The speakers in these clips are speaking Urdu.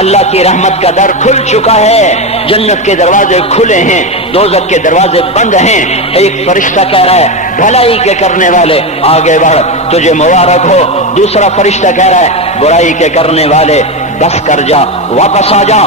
اللہ کی رحمت کا در کھل چکا ہے، جنت کے دروازے کھلے ہیں، دوزخ کے دروازے بند ہیں۔ ایک فرشتہ کہہ رہا ہے بھلائی کے کرنے والے آگے بڑھ، تجھے مبارک ہو۔ دوسرا فرشتہ کہہ رہا ہے برائی کے کرنے والے بس کر جا، واپس آ جا۔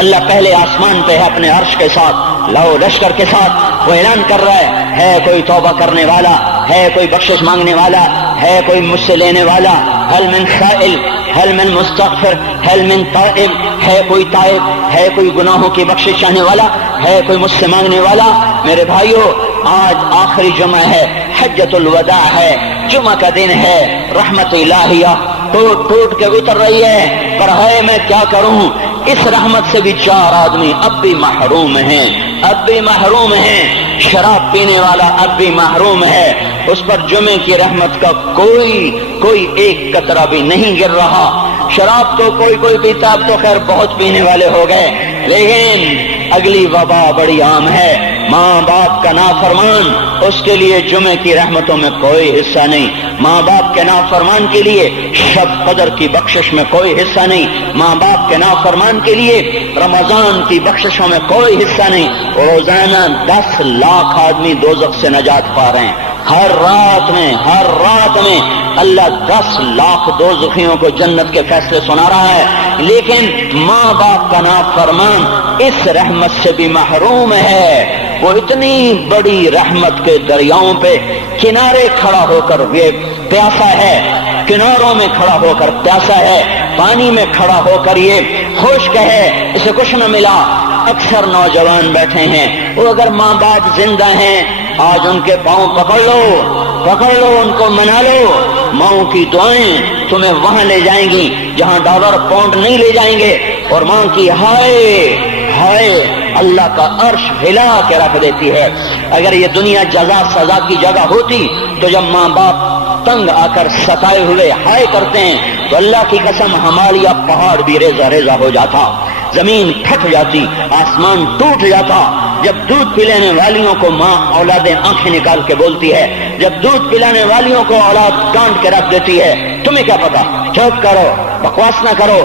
اللہ پہلے آسمان پہ ہے اپنے عرش کے ساتھ، لو لشکر کے ساتھ، وہ اعلان کر رہا ہے کوئی توبہ کرنے والا، ہے کوئی بخشش مانگنے والا، ہے کوئی مجھ سے لینے والا، هل من سائل، هل من مستغفر، هل من تائب، ہے کوئی تائب، ہے کوئی گناہوں کی بخشش چاہنے والا، ہے کوئی مجھ سے مانگنے والا۔ میرے بھائیو، آج آخری جمعہ ہے، حجۃ الوداع ہے، جمعہ کا دن ہے، رحمت الہیہ ٹوٹ ٹوٹ کے اتر رہی ہے، پر ہے میں کیا کروں، اس رحمت سے بھی 4 آدمی اب بھی محروم ہیں، اب بھی محروم ہیں۔ شراب پینے والا اب بھی محروم ہے، اس پر جمعے کی رحمت کا کوئی ایک قطرہ بھی نہیں گر رہا۔ شراب تو کوئی پیتا، اب تو خیر بہت پینے والے ہو گئے، لیکن اگلی وبا بڑی عام ہے، ماں باپ کا نافرمان، اس کے لیے جمعے کی رحمتوں میں کوئی حصہ نہیں، ماں باپ کے نافرمان کے لیے شب قدر کی بخشش میں کوئی حصہ نہیں، ماں باپ کے نافرمان کے لیے رمضان کی بخششوں میں کوئی حصہ نہیں۔ روزانہ 10 لاکھ آدمی دوزخ سے نجات پا رہے ہیں، ہر رات میں اللہ 10 لاکھ دوزخیوں کو جنت کے فیصلے سنا رہا ہے، لیکن ماں باپ کا نافرمان اس رحمت سے بھی محروم ہے۔ وہ اتنی بڑی رحمت کے دریاؤں پہ کنارے کھڑا ہو کر یہ پیاسا ہے، کناروں میں کھڑا ہو کر پیاسا ہے، پانی میں کھڑا ہو کر یہ خشک ہے، اسے کچھ نہ ملا۔ اکثر نوجوان بیٹھے ہیں، وہ اگر ماں باپ زندہ ہیں آج ان کے پاؤں پکڑ لو، ان کو منا لو، ماؤں کی دعائیں تمہیں وہاں لے جائیں گی جہاں ڈالر پاؤنڈ نہیں لے جائیں گے، اور ماں کی ہائے اللہ کا عرش ہلا کے رکھ دیتی ہے۔ اگر یہ دنیا جزا سزا کی جگہ ہوتی تو جب ماں باپ تنگ آ کر ستائے ہوئے ہائے کرتے ہیں تو اللہ کی قسم ہمارا پہاڑ بھی ریزہ ریزہ ہو جاتا، زمین پھٹ جاتی، آسمان ٹوٹ جاتا۔ جب دودھ پلانے والیوں کو ماں اولادیں آنکھیں نکال کے بولتی ہے، جب دودھ پلانے والیوں کو اولاد کانٹ کے رکھ دیتی ہے، تمہیں کیا پتا، چپ کرو، بکواس نہ کرو۔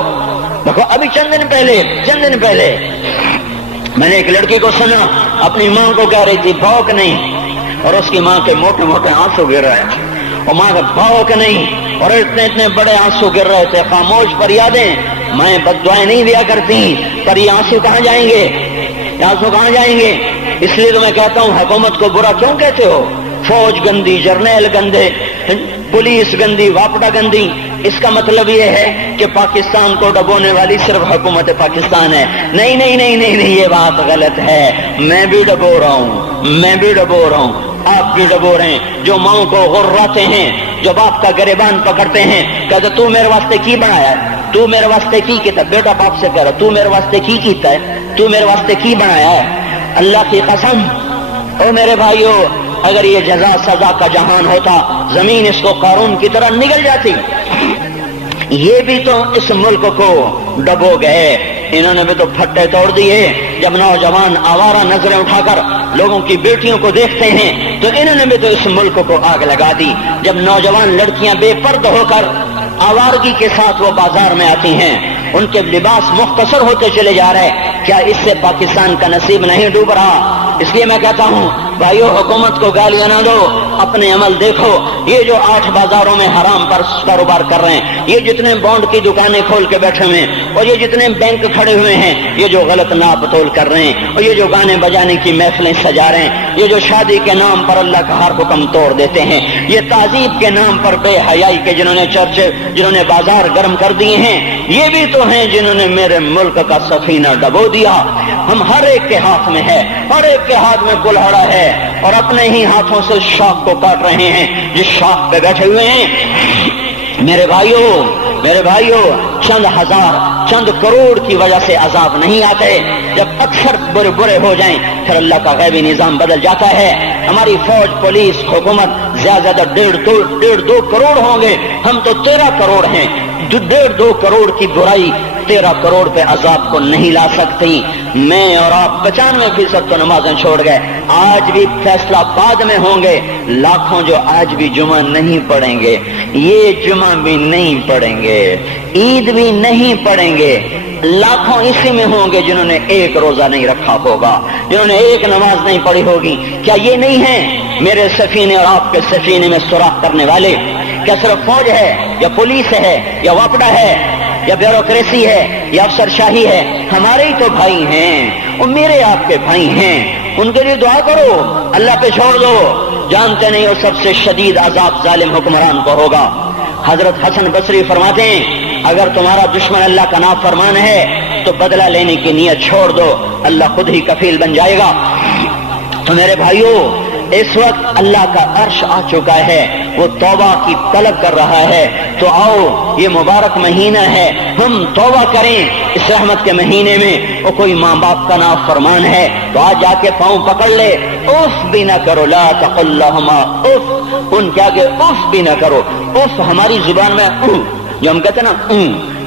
ابھی چند دن پہلے میں نے ایک لڑکی کو سنا، اپنی ماں کو کہہ رہی تھی بھوک نہیں، اور اس کی ماں کے موٹے موٹے آنسو گر رہے تھے، اور ماں کا بھوک نہیں، اور اتنے بڑے آنسو گر رہے تھے۔ خاموش فریادیں، میں بد دعائیں نہیں دیا کرتی، پر یہ آنسو کہاں جائیں گے؟ اس لیے تو میں کہتا ہوں حکومت کو برا کیوں کہتے ہو؟ فوج گندی، جرنیل گندے، پولیس گندی، واپڈا گندی، اس کا مطلب یہ ہے کہ پاکستان کو ڈبونے والی صرف حکومت پاکستان ہے۔ نہیں، یہ بات غلط ہے، میں بھی ڈبو رہا ہوں، آپ بھی ڈبو رہے ہیں۔ جو ماں کو غراتے ہیں، جو باپ کا گریبان پکڑتے ہیں، کہتے تو میرے واسطے کی بنایا ہے، تو میرے واسطے کی کیتا، بیٹا باپ سے کہہ رہا تو میرے واسطے کی کیتا ہے، تو میرے واسطے کی بنایا ہے۔ اللہ کی قسم، او میرے بھائیو، اگر یہ جزا سزا کا جہان ہوتا، زمین اس کو قارون کی طرح نگل جاتی۔ یہ بھی تو اس ملک کو ڈبو گئے، انہوں نے بھی تو پھٹے توڑ دیے۔ جب نوجوان آوارہ نظریں اٹھا کر لوگوں کی بیٹیوں کو دیکھتے ہیں تو انہوں نے بھی تو اس ملک کو آگ لگا دی۔ جب نوجوان لڑکیاں بے پردہ ہو کر آوارگی کے ساتھ وہ بازار میں آتی ہیں، ان کے لباس مختصر ہوتے چلے جا رہے، کیا اس سے پاکستان کا نصیب نہیں ڈوب رہا؟ اس لیے میں کہتا ہوں بھائیو، حکومت کو گالیاں نہ دو، اپنے عمل دیکھو۔ یہ جو 8 بازاروں میں حرام پر کاروبار کر رہے ہیں، یہ جتنے بانڈ کی دکانیں کھول کے بیٹھے ہوئے ہیں، اور یہ جتنے بینک کھڑے ہوئے ہیں، یہ جو غلط ناپ تول کر رہے ہیں، اور یہ جو گانے بجانے کی محفلیں سجا رہے ہیں، یہ جو شادی کے نام پر اللہ کا ہر حکم توڑ دیتے ہیں، یہ تعذیب کے نام پر بے حیائی کے جنہوں نے بازار گرم کر دیے ہیں، یہ بھی تو ہیں جنہوں نے میرے ملک کا سفینہ ڈبو دیا۔ ہم ہر ایک کے ہاتھ میں ہے، ہر ایک کے ہاتھ میں کلہاڑا ہے، اور اپنے ہی ہاتھوں سے شاخ کو کاٹ رہے ہیں جس شاخ پہ بیٹھے ہوئے ہیں۔ میرے بھائیوں، چند ہزار، چند کروڑ کی وجہ سے عذاب نہیں آتے، جب اکثر برے ہو جائیں پھر اللہ کا غیبی نظام بدل جاتا ہے۔ ہماری فوج، پولیس، حکومت زیادہ 1.5-2 کروڑ ہوں گے، ہم تو 13 کروڑ ہیں۔ 1.5-2 کروڑ کی برائی 13 کروڑ پہ عذاب کو نہیں لا سکتی۔ میں اور آپ 95% تو نمازیں چھوڑ گئے، آج بھی فیصلہ بعد میں ہوں گے، لاکھوں جو آج بھی جمعہ نہیں پڑھیں گے، یہ جمعہ بھی نہیں پڑھیں گے، عید بھی نہیں پڑھیں گے، لاکھوں اسی میں ہوں گے جنہوں نے ایک روزہ نہیں رکھا ہوگا، جنہوں نے ایک نماز نہیں پڑھی ہوگی۔ کیا یہ نہیں ہے میرے سفینے اور آپ کے سفینے میں سوراخ کرنے والے؟ کیا صرف فوج ہے یا پولیس ہے یا وپڈا ہے یا بیوروکریسی ہے یا افسر شاہی ہے؟ ہمارے ہی تو بھائی ہیں، وہ میرے آپ کے بھائی ہیں، ان کے لیے دعا کرو، اللہ پہ چھوڑ دو، جانتے نہیں وہ سب سے شدید عذاب ظالم حکمران کو ہوگا۔ حضرت حسن بصری فرماتے ہیں اگر تمہارا دشمن اللہ کا نافرمان ہے تو بدلہ لینے کی نیت چھوڑ دو، اللہ خود ہی کفیل بن جائے گا۔ تو میرے بھائیوں، اس وقت اللہ کا عرش آ چکا ہے، وہ توبہ کی طلب کر رہا ہے، تو آؤ یہ مبارک مہینہ ہے، ہم توبہ کریں اس رحمت کے مہینے میں۔ وہ کوئی ماں باپ کا نافرمان ہے تو آج جا کے پاؤں پکڑ لے، اف بھی نہ کرو، لا تقل لہما اف، ان کے آگے اف بھی نہ کرو۔ اف ہماری زبان میں جو ہم کہتے ہیں نا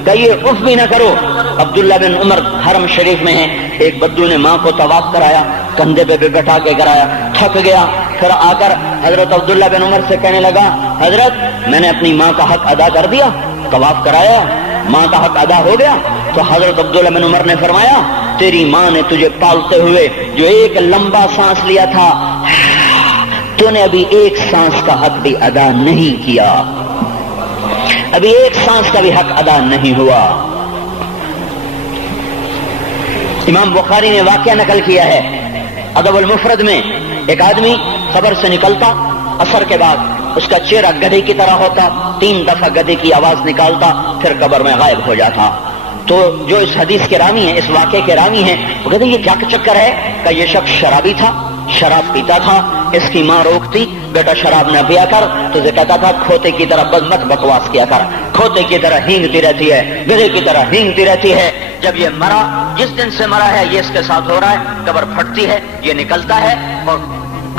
کہیے، اف بھی نہ کرو۔ عبداللہ بن عمر حرم شریف میں ہیں، ایک بدو نے ماں کو طواف کرایا، کندھے پہ بٹھا کے کرایا، تھک گیا، پھر آ کر حضرت عبداللہ بن عمر سے کہنے لگا حضرت میں نے اپنی ماں کا حق ادا کر دیا، طواف کرایا، ماں کا حق ادا ہو گیا؟ تو حضرت عبداللہ بن عمر نے فرمایا تیری ماں نے تجھے پالتے ہوئے جو ایک لمبا سانس لیا تھا، تو نے ابھی ایک سانس کا حق بھی ادا نہیں کیا، ابھی ایک سانس کا بھی حق ادا نہیں ہوا۔ امام بخاری نے واقعہ نقل کیا ہے ادب المفرد میں، ایک آدمی قبر سے نکلتا عصر کے بعد، اس کا چہرہ گدھے کی طرح ہوتا، 3 دفعہ گدھے کی آواز نکالتا، پھر قبر میں غائب ہو جاتا۔ تو جو اس حدیث کے راوی ہیں، اس واقعے کے راوی ہیں، وہ کہتے ہیں یہ کیا چکر ہے کہ یہ شخص شرابی تھا، شراب پیتا تھا، اس کی ماں روکتی بیٹا شراب نہ پیا کر، تو اسے کہتا تھا کھوتے کی طرح مت بکواس کیا کر، کھوتے کی طرح ہینگتی رہتی ہے، گدھے کی طرح ہینگتی رہتی ہے۔ جب یہ مرا، جس دن سے مرا ہے یہ اس کے ساتھ ہو رہا ہے، قبر پھٹتی ہے، یہ نکلتا ہے اور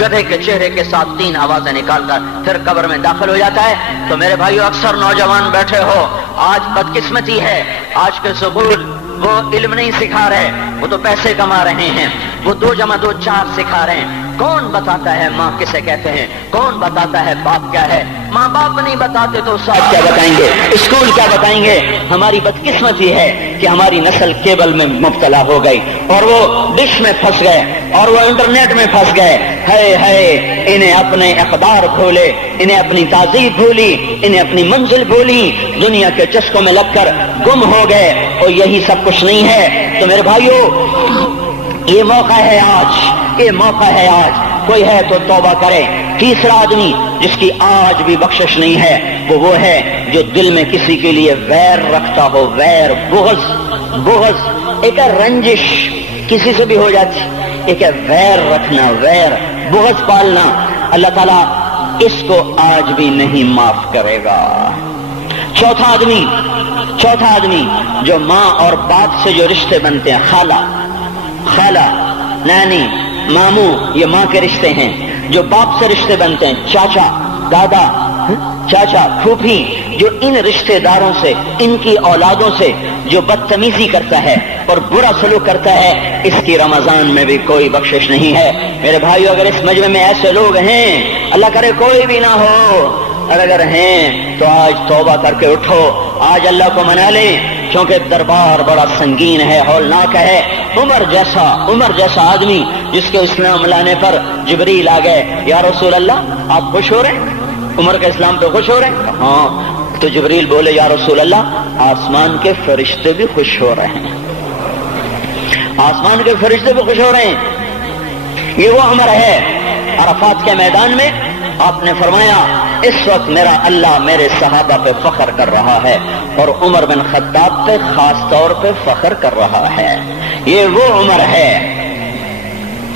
گدھے کے چہرے کے ساتھ 3 آوازیں نکال کر پھر قبر میں داخل ہو جاتا ہے۔ تو میرے بھائیو، اکثر نوجوان بیٹھے ہو، آج بدقسمتی ہے، آج کے سکول وہ علم نہیں سکھا رہے، وہ تو پیسے کما رہے ہیں، وہ 2 + 2 4 سکھا رہے ہیں۔ کون بتاتا ہے ماں کسے کہتے ہیں؟ کون بتاتا ہے باپ کیا ہے؟ ماں باپ نہیں بتاتے تو استاد کیا بتائیں گے؟ اسکول کیا بتائیں گے؟ ہماری بدقسمتی ہے کہ ہماری نسل کیبل میں مبتلا ہو گئی، اور وہ ڈش میں پھنس گئے، اور وہ انٹرنیٹ میں پھنس گئے۔ ہے انہیں اپنے اقدار بھولے، انہیں اپنی تہذیب بھولی، انہیں اپنی منزل بھولی، دنیا کے چسکوں میں لگ کر گم ہو گئے، اور یہی سب کچھ نہیں ہے۔ تو میرے بھائیو، یہ موقع ہے آج، یہ موقع ہے آج، کوئی ہے تو توبہ کرے۔ تیسرا آدمی جس کی آج بھی بخشش نہیں ہے وہ ہے جو دل میں کسی کے لیے ویر رکھتا ہو، ویر، بغض، ایک ہے رنجش، کسی سے بھی ہو جاتی، ایک ہے ویر رکھنا، ویر، بغض پالنا۔ اللہ تعالیٰ اس کو آج بھی نہیں معاف کرے گا۔ چوتھا آدمی جو ماں اور باپ سے جو رشتے بنتے ہیں، خالہ، نانی، ماموں، یہ ماں کے رشتے ہیں۔ جو باپ سے رشتے بنتے ہیں، چاچا، دادا، چاچا، پھوپھی، جو ان رشتے داروں سے، ان کی اولادوں سے جو بدتمیزی کرتا ہے اور برا سلوک کرتا ہے، اس کی رمضان میں بھی کوئی بخشش نہیں ہے۔ میرے بھائیو، اگر اس مجمع میں ایسے لوگ ہیں، اللہ کرے کوئی بھی نہ ہو، اور اگر ہیں تو آج توبہ کر کے اٹھو، آج اللہ کو منا لیں، کیونکہ دربار بڑا سنگین ہے، ہولناک ہے۔ عمر جیسا آدمی جس کے اسلام لانے پر جبریل آ گئے، یا رسول اللہ آپ خوش ہو رہے ہیں؟ عمر کے اسلام پہ خوش ہو رہے ہیں؟ ہاں۔ تو جبریل بولے، یا رسول اللہ آسمان کے فرشتے بھی خوش ہو رہے ہیں، آسمان کے فرشتے بھی خوش ہو رہے ہیں۔ یہ وہ عمر ہے۔ عرفات کے میدان میں آپ نے فرمایا اس وقت میرا اللہ میرے صحابہ پہ فخر کر رہا ہے، اور عمر بن خطاب پہ خاص طور پہ فخر کر رہا ہے۔ یہ وہ عمر ہے۔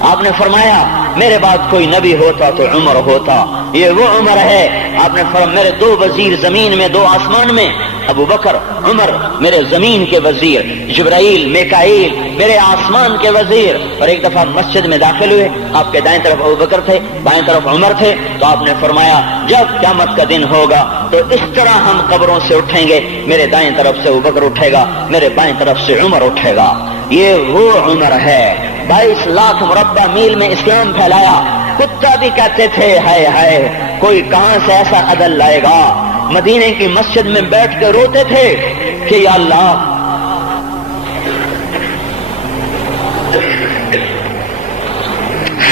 آپ نے فرمایا میرے بعد کوئی نبی ہوتا تو عمر ہوتا، یہ وہ عمر ہے۔ آپ نے فرمایا میرے 2 وزیر زمین میں، 2 آسمان میں، ابو بکر، عمر میرے زمین کے وزیر، جبرائیل، میکائیل میرے آسمان کے وزیر۔ اور ایک دفعہ مسجد میں داخل ہوئے، آپ کے دائیں طرف ابو بکر تھے، بائیں طرف عمر تھے، تو آپ نے فرمایا جب قیامت کا دن ہوگا تو اس طرح ہم قبروں سے اٹھیں گے، میرے دائیں طرف سے ابو بکر اٹھے گا، میرے بائیں طرف سے عمر اٹھے گا۔ یہ وہ عمر ہے 22 لاکھ مربع میل میں اسلام پھیلایا. کتا بھی کہتے تھے ہائے ہائے کوئی کہاں سے ایسا عدل لائے گا. مدینے کی مسجد میں بیٹھ کے روتے تھے کہ یا اللہ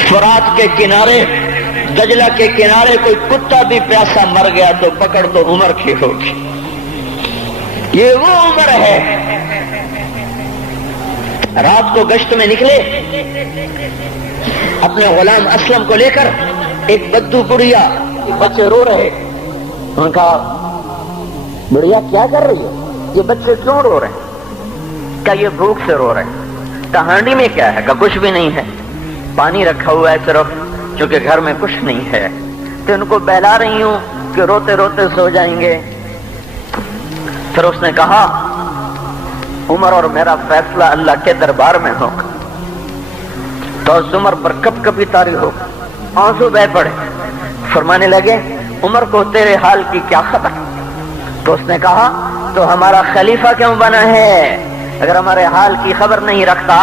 فرات کے کنارے دجلہ کے کنارے کوئی کتا بھی پیاسا مر گیا تو پکڑ تو عمر کی ہوگی. یہ وہ عمر ہے. رات کو گشت میں نکلے اپنے غلام اسلم کو لے کر. ایک بدو بڑھیا بچے رو رہے. ان کا بڑھیا کیا کر رہی ہے, یہ بچے کیوں رو رہے ہیں؟ کہ یہ بھوک سے رو رہے ہیں. کہ ہانڈی میں کیا ہے؟ کہ کچھ بھی نہیں ہے, پانی رکھا ہوا ہے صرف, چونکہ گھر میں کچھ نہیں ہے. تو ان کو بہلا رہی ہوں کہ روتے روتے سو جائیں گے. پھر اس نے کہا عمر اور میرا فیصلہ اللہ کے دربار میں ہوگا. تو اس عمر پر کب کبھی طاری ہو, آنسو بہ پڑے. فرمانے لگے عمر کو تیرے حال کی کیا خبر؟ تو اس نے کہا تو ہمارا خلیفہ کیوں بنا ہے؟ اگر ہمارے حال کی خبر نہیں رکھتا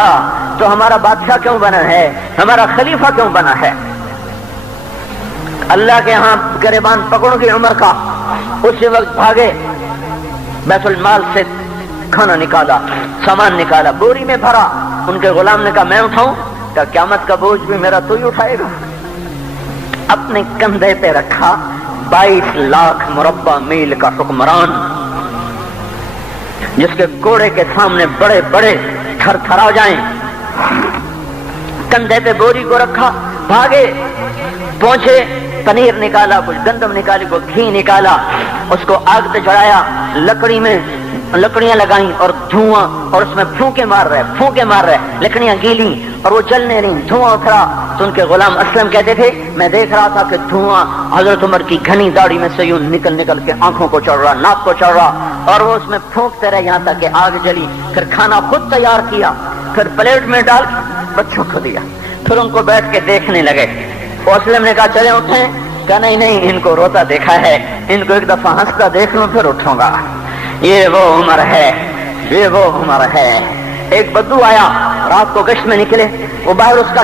تو ہمارا بادشاہ کیوں بنا ہے؟ ہمارا خلیفہ کیوں بنا ہے؟ اللہ کے ہاں گریبان پکڑوں گی عمر کا. اسی وقت بھاگے, بیت المال سے کھانا نکالا, سامان نکالا, بوری میں بھرا. ان کے غلام نے کہا میں اٹھاؤں؟ کہ قیامت کا بوجھ بھی میرا تو ہی اٹھائے گا. اپنے کندھے پہ رکھا. 22 لاکھ مربع میل کا حکمران, جس کے گھوڑے کے سامنے بڑے بڑے تھر تھرا جائیں. کندھے پہ بوری کو رکھا, بھاگے, پہنچے, پنیر نکالا, کچھ گندم نکالی, کچھ گھی نکالا, اس کو آگ پہ چڑھایا. لکڑی میں لکڑیاں لگائیں اور دھواں, اور اس میں پھونکے مار رہے, لکڑیاں گیلی اور وہ جلنے رہی, دھواں اترا. تو ان کے غلام اسلم کہتے تھے میں دیکھ رہا تھا کہ دھواں حضرت عمر کی گھنی داڑھی میں سے یوں نکل نکل کے آنکھوں کو چڑھ رہا, ناک کو چڑھ رہا, اور وہ اس میں پھونکتے رہے یہاں تک کہ آگ جلی. پھر کھانا خود تیار کیا, پھر پلیٹ میں ڈال بچوں کو دیا. پھر ان کو بیٹھ کے دیکھنے لگے. اسلم نے کہا چلے اٹھیں؟ کہا نہیں, ان کو روتا دیکھا ہے, ان کو ایک دفعہ ہنستا دیکھ لوں پھر اٹھوں گا. یہ وہ عمر ہے, یہ وہ عمر ہے. ایک بدو آیا, رات کو گشت میں نکلے. وہ باہر اس کا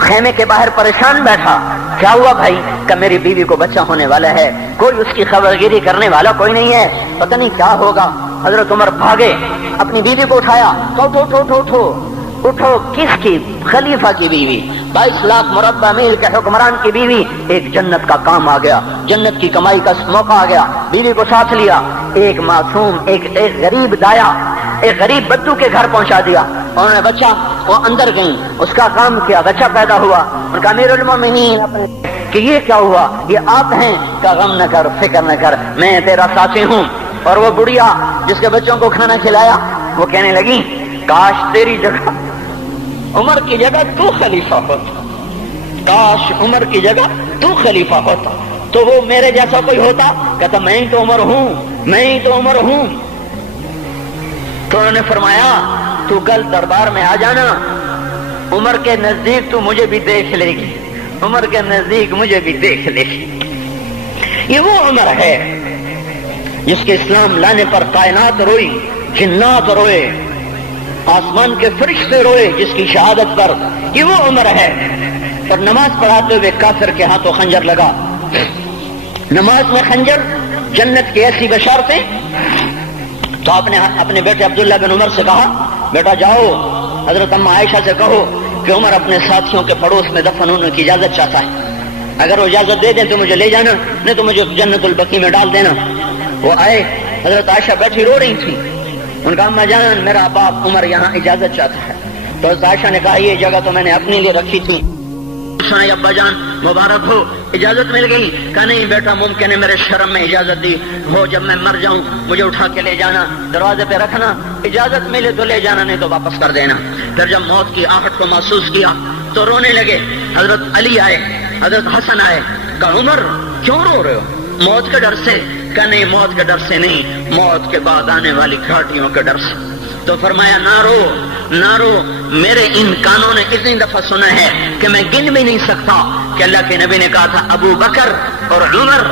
خیمے کے باہر پریشان بیٹھا. کیا ہوا بھائی؟ کہ میری بیوی کو بچہ ہونے والا ہے, کوئی اس کی خبرگیری کرنے والا کوئی نہیں ہے, پتہ نہیں کیا ہوگا. حضرت عمر بھاگے, اپنی بیوی کو اٹھایا. اٹھو. کس کی؟ خلیفہ کی بیوی, 22 لاکھ مربع میل کے حکمران کی بیوی. ایک جنت کا کام آ گیا, جنت کی کمائی کا موقع آ گیا. بیوی کو ساتھ لیا, ایک معصوم, ایک غریب دایا, ایک غریب بدو کے گھر پہنچا دیا. انہوں نے بچہ, وہ اندر گئی, اس کا کام کیا, بچہ پیدا ہوا. ان کا امیر المومنین کہ یہ کیا ہوا؟ یہ آپ ہیں؟ کہ غم نہ کر, فکر نہ کر, میں تیرا ساتھی ہوں. اور وہ بڑھیا جس کے بچوں کو کھانا کھلایا, وہ کہنے لگی کاش تیری جگہ عمر کی جگہ تو خلیفہ ہوتا, کاش عمر کی جگہ تو خلیفہ ہوتا تو وہ میرے جیسا کوئی ہوتا. کہتا میں ہی تو عمر ہوں. تو انہوں نے فرمایا تو کل دربار میں آ جانا, عمر کے نزدیک تو مجھے بھی دیکھ لے گی, عمر کے نزدیک مجھے بھی دیکھ لے گی. یہ وہ عمر ہے جس کے اسلام لانے پر کائنات روئی, جنات روئے, آسمان کے فرشتے روئے جس کی شہادت پر. یہ وہ عمر ہے. اور نماز پڑھاتے ہوئے کافر کے ہاتھوں خنجر لگا. نماز میں خنجر, جنت کی ایسی بشارتیں. تو آپ نے اپنے بیٹے عبداللہ بن عمر سے کہا بیٹا جاؤ حضرت اماں عائشہ سے کہو کہ عمر اپنے ساتھیوں کے پڑوس میں دفن ہونے کی اجازت چاہتا ہے, اگر وہ اجازت دے دیں تو مجھے لے جانا, نہیں تو مجھے جنت البقیع میں ڈال دینا. وہ آئے, حضرت عائشہ بیٹھی رو رہی تھی. ان کا اماں جان میرا باپ عمر یہاں اجازت چاہتا ہے. تو حضرت عائشہ نے کہا یہ جگہ تو میں نے اپنے لیے رکھی تھی. ابا جان مبارک ہو, اجازت مل گئی. کہا نہیں بیٹا ممکن ہے میرے شرم میں اجازت دی ہو, جب میں مر جاؤں مجھے اٹھا کے لے جانا, دروازے پہ رکھنا, اجازت ملے تو لے جانا, نہیں تو واپس کر دینا. پھر جب موت کی آہٹ کو محسوس کیا تو رونے لگے. حضرت علی آئے, حضرت حسن آئے. کہا عمر کیوں رو رہے ہو؟ موت کے ڈر سے. کہا نہیں موت کے ڈر سے نہیں, موت کے بعد آنے والی گھاٹیوں کے ڈر سے. تو فرمایا نہ رو، میرے ان کانوں نے اتنی دفعہ سنا ہے کہ میں گن بھی نہیں سکتا کہ اللہ کے نبی نے کہا تھا ابو بکر اور عمر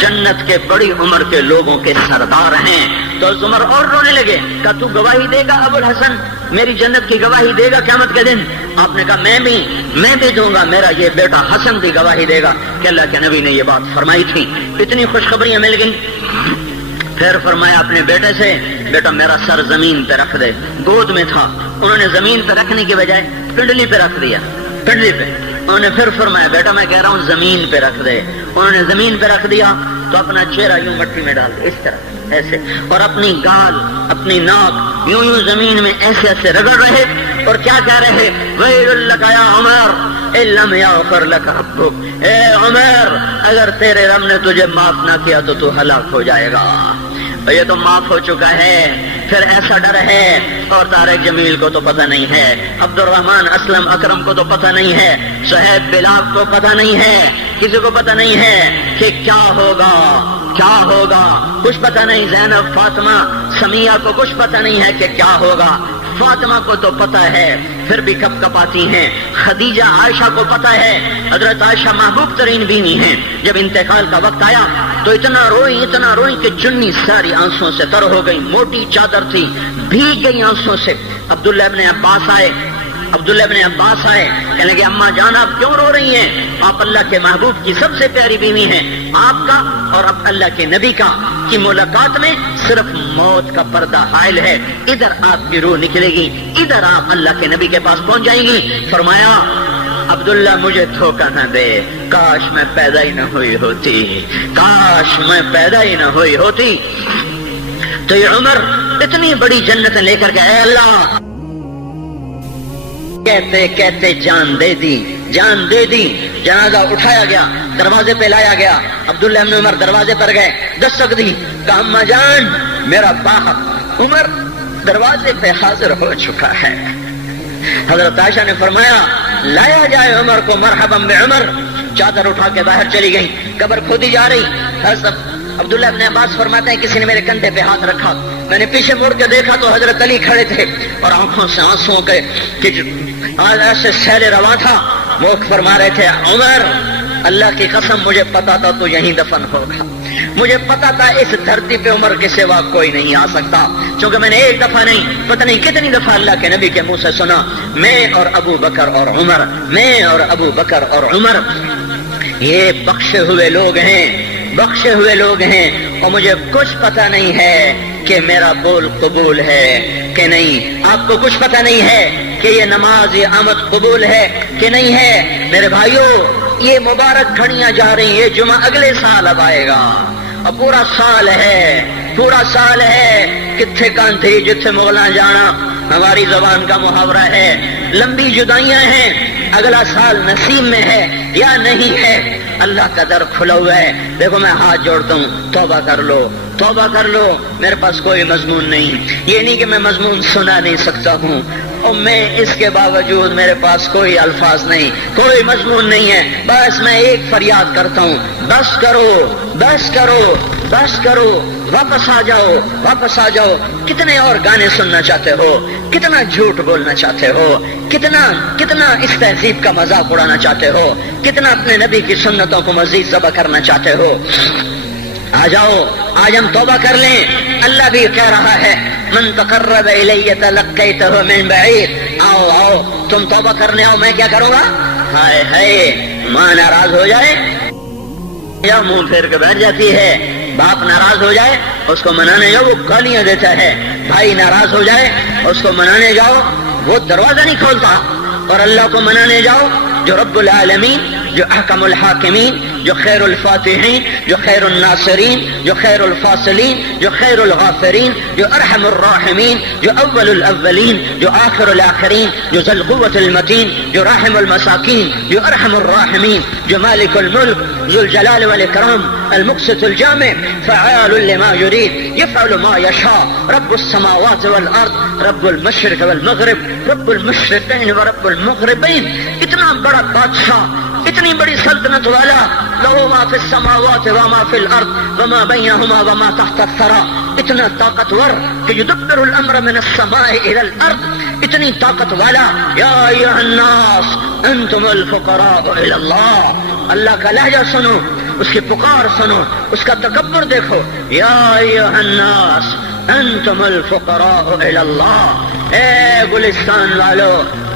جنت کے بڑی عمر کے لوگوں کے سردار ہیں۔ تو عمر اور رونے لگے، کہا تو گواہی دے گا ابو الحسن، میری جنت کی گواہی دے گا قیامت کے دن؟ آپ نے کہا میں بھی دوں گا، میرا یہ بیٹا حسن بھی گواہی دے گا کہ اللہ کے نبی نے یہ بات فرمائی تھی۔ اتنی خوشخبریاں مل گئیں۔ پھر فرمایا اپنے بیٹے سے، بیٹا میرا سر زمین پہ رکھ دے۔ گود میں تھا، انہوں نے زمین پہ رکھنے کے بجائے پنڈلی پہ رکھ دیا، پنڈلی پہ۔ انہوں نے پھر فرمایا بیٹا میں کہہ رہا ہوں زمین پہ رکھ دے۔ انہوں نے زمین پہ رکھ دیا تو اپنا چہرہ یوں مٹی میں ڈال دیا، اس طرح ایسے، اور اپنی گال اپنی ناک یوں زمین میں ایسے ایسے رگڑ رہے اور کیا کہہ رہے، ویل لک یا عمر ان لم یغفر لک ربک، اے عمر اگر تیرے رب نے تجھے معاف نہ کیا تو تو ہلاک ہو جائے گا۔ یہ تو معاف ہو چکا ہے، پھر ایسا ڈر ہے، اور طارق جمیل کو تو پتہ نہیں ہے، عبد الرحمن اسلم اکرم کو تو پتہ نہیں ہے، صہیب بلال کو پتہ نہیں ہے، کسی کو پتہ نہیں ہے کہ کیا ہوگا، کچھ پتہ نہیں۔ زینب فاطمہ سمیہ کو کچھ پتہ نہیں ہے کہ کیا ہوگا، فاطمہ کو تو پتہ ہے پھر بھی کپ کپاتی ہیں۔ خدیجہ عائشہ کو پتہ ہے، حضرت عائشہ محبوب ترین بیوی ہیں، جب انتقال کا وقت آیا تو اتنا روئی کہ چنی ساری آنسوں سے تر ہو گئی، موٹی چادر تھی بھیگ گئی آنسوں سے۔ عبداللہ ابن عباس آئے، کہنے لگے اماں جان آپ کیوں رو رہی ہیں؟ آپ اللہ کے محبوب کی سب سے پیاری بیوی ہیں، آپ کا اور اب اللہ کے نبی کا کی ملاقات میں صرف موت کا پردہ حائل ہے، ادھر آپ کی روح نکلے گی، ادھر آپ اللہ کے نبی کے پاس پہنچ جائیں گی۔ فرمایا عبداللہ مجھے دھوکہ نہ دے، کاش میں پیدا ہی نہ ہوئی ہوتی۔ تو یہ عمر اتنی بڑی جنت لے کر کے اے اللہ کہتے کہتے جان دے دی۔ جنازہ اٹھایا گیا، دروازے پہ لایا گیا، عبداللہ ابن عمر دروازے پر گئے، دستک دی، کہا اماں جان میرا باپ عمر دروازے پہ حاضر ہو چکا ہے۔ حضرت عائشہ نے فرمایا لایا جائے عمر کو، مرحبا بعمر۔ چادر اٹھا کے باہر چلی گئی، قبر کھودی جا رہی۔ حضرت عبداللہ ابن عباس فرماتے ہیں کسی نے میرے کندھے پہ ہاتھ رکھا، میں نے پیچھے مڑ کے دیکھا تو حضرت علی کھڑے تھے اور آنکھوں سے آنسوں کے ایسے سیل رواں تھا، وہ فرما رہے تھے عمر اللہ کی قسم مجھے پتا تھا تو یہیں دفن ہوگا، مجھے پتا تھا اس دھرتی پہ عمر کے سوا کوئی نہیں آ سکتا، چونکہ میں نے ایک دفعہ نہیں پتہ نہیں کتنی دفعہ اللہ کے نبی کے منہ سے سنا میں اور ابو بکر اور عمر یہ بخشے ہوئے لوگ ہیں اور مجھے کچھ پتہ نہیں ہے کہ میرا بول قبول ہے کہ نہیں، آپ کو کچھ پتہ نہیں ہے کہ یہ نماز یہ آمد قبول ہے کہ نہیں ہے۔ میرے بھائیوں یہ مبارک گھڑیاں جا رہی ہیں، یہ جمعہ اگلے سال اب آئے گا اور پورا سال ہے کتھے کانتھی جتھے مغلاں جانا، ہماری زبان کا محاورہ ہے، لمبی جدائیاں ہیں، اگلا سال نصیب میں ہے یا نہیں ہے، اللہ کا در کھلا ہوا ہے۔ دیکھو میں ہاتھ جوڑتا ہوں، توبہ کر لو، میرے پاس کوئی مضمون نہیں، یہ نہیں کہ میں مضمون سنا نہیں سکتا ہوں اور میں اس کے باوجود میرے پاس کوئی الفاظ نہیں، کوئی مضمون نہیں ہے، بس میں ایک فریاد کرتا ہوں، بس کرو، واپس آ جاؤ۔ کتنے اور گانے سننا چاہتے ہو، کتنا جھوٹ بولنا چاہتے ہو، کتنا اس تہذیب کا مذاق اڑانا چاہتے ہو، کتنا اپنے نبی کی سنتوں کو مزید ذبح کرنا چاہتے ہو، آ جاؤ، آج ہم توبہ کر لیں۔ اللہ بھی کہہ رہا ہے من تقرب الی تلقیتہ من بعید، آؤ تم توبہ کرنے آؤ، میں کیا کروں گا؟ ہائے ماں ناراض ہو جائے یا منہ پھیر کے بیٹھ جاتی ہے، باپ ناراض ہو جائے اس کو منانے جاؤ وہ گالیاں دیتا ہے، بھائی ناراض ہو جائے اس کو منانے جاؤ وہ دروازہ نہیں کھولتا، اور اللہ کو منانے جاؤ جو رب العالمین، جو احکم الحاکمین، جو خیر الفاتحین، جو خیر الناصرین، جو خیر الفاصلین، جو خیر الغافرین، جو ارحم الراحمین، جو اول الاولین، جو آخر الاخرین، جو ذو القوة المتین، جو راحم المساکین، جو ارحم الراحمین، جو مالک الملک، ذو الجلال والاکرام، المقسط الجامع، فعال لما يريد، يفعل ما يشاء، رب السماوات والارض، رب المشرق والمغرب، رب المشرقین ورب المغربین، اتنا بڑا بادشاہ اتنی بڑی سلطنت والا، لہو ما فی السماوات وما فی الارض وما بینہما وما تحت الثری، اتنا طاقتور کہ یدبر الامر من السماء الى الارض، اتنی طاقت والا. یا ایھا الناس انتم الفقراء الى اللہ. اللہ کا لہجہ سنو، اس کی پکار سنو، اس کا تکبر دیکھو. یا ایھا الناس انتم الفقراء الى اللہ. اے گلستان والو،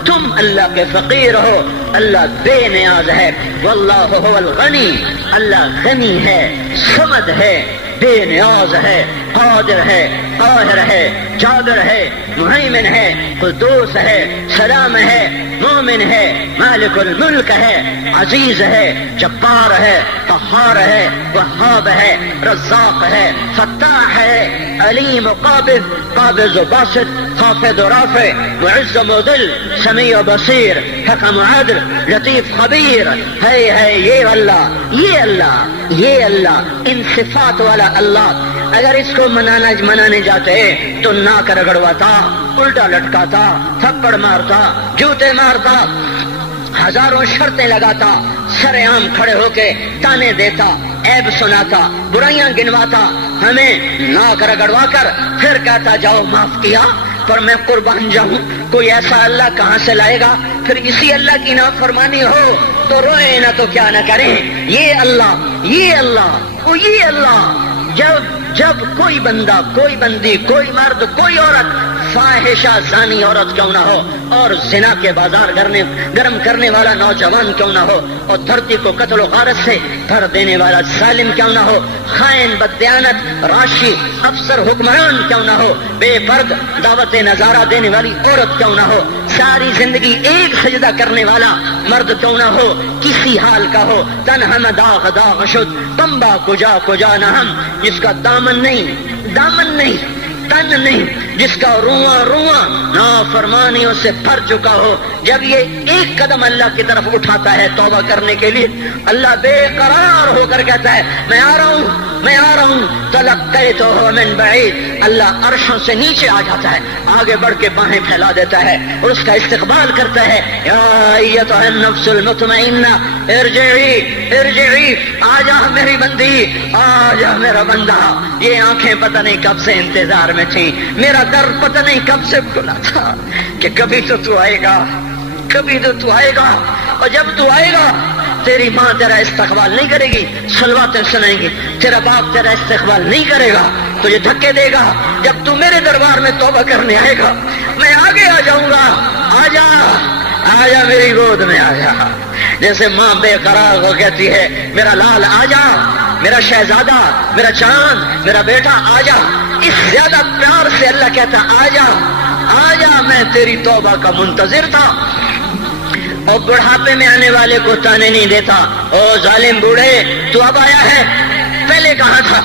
تم اللہ کے فقیر ہو، اللہ بے نیاز ہے. واللہ هو الغنی، اللہ غنی ہے، صمد ہے، بے نیاز ہے، قادر ہے، قاہر ہے، جابر ہے، مہیمن ہے، قدوس ہے، سلام ہے، مومن ہے، مالک الملک ہے، عزیز ہے، جبار ہے، قہار ہے، وہاب ہے، رزاق ہے، فتاح ہے، علیم و قابض و باسط، خافض و رافع، معز و مذل، سمیع و بصیر، حکم و عدل، لطیف خبیر. ہے یہ اللہ، یہ اللہ، یہ اللہ، ان صفات والا اللہ. اگر اس کو منانے جاتے تو ناک رگڑواتا، الٹا لٹکاتا، تھپڑ مارتا، جوتے مارتا، ہزاروں شرطیں لگاتا، سر عام کھڑے ہو کے تانے دیتا، عیب سناتا، برائیاں گنواتا، ہمیں ناک رگڑوا کر پھر کہتا جاؤ معاف کیا، پر میں قربان جاؤں. کوئی ایسا اللہ کہاں سے لائے گا؟ پھر اسی اللہ کی نافرمانی ہو تو روئے نہ تو کیا نہ کریں. یہ اللہ، یہ اللہ، وہ یہ اللہ. جب کوئی بندہ، کوئی بندی، کوئی مرد، کوئی عورت، فاحشہ زانی عورت کیوں نہ ہو، اور زنا کے بازار گرم کرنے والا نوجوان کیوں نہ ہو، اور دھرتی کو قتل و غارت سے بھر دینے والا ظالم کیوں نہ ہو، خائن، بددیانت، راشی، افسر، حکمران کیوں نہ ہو، بے پرد دعوت نظارہ دینے والی عورت کیوں نہ ہو، ساری زندگی ایک سجدہ کرنے والا مرد کیوں نہ ہو، کسی حال کا ہو، تن ہم داغ داغ شد تمبا کجا نہ ہم، جس کا دامن نہیں، تن نہیں، جس کا رواں نافرمانیوں سے بھر چکا ہو. جب یہ ایک قدم اللہ کی طرف اٹھاتا ہے توبہ کرنے کے لیے، اللہ بے قرار ہو کر کہتا ہے میں آ رہا ہوں. تلقیتہ من بعید، اللہ عرشوں سے نیچے آ جاتا ہے، آگے بڑھ کے باہیں پھیلا دیتا ہے اور اس کا استقبال کرتا ہے. یا ایتھا النفس المطمئنہ ارجعی، آ جا میری بندی، آ جا میرا بندہ. یہ آنکھیں پتہ نہیں کب سے انتظار میں تھی، میرا در پتہ نہیں کب سے کھلا تھا کہ کبھی تو آئے گا. اور جب تو آئے گا تیری ماں تیرا استقبال نہیں کرے گی، صلواتیں سنائیں گی، تیرا باپ تیرا استقبال نہیں کرے گا، تجھے دھکے دے گا. جب تو میرے دربار میں توبہ کرنے آئے گا میں آگے آ جاؤں گا. آ جا میری گود میں آ جا. جیسے ماں بے قرار ہو کہتی ہے میرا لال آ جا، میرا شہزادہ، میرا چاند، میرا بیٹا آ جا، اس زیادہ پیار سے اللہ کہتا آ جا، میں تیری توبہ کا منتظر تھا. اور بڑھاپے میں آنے والے کو تانے نہیں دیتا، او ظالم بوڑھے تو اب آیا ہے، پہلے کہاں تھا؟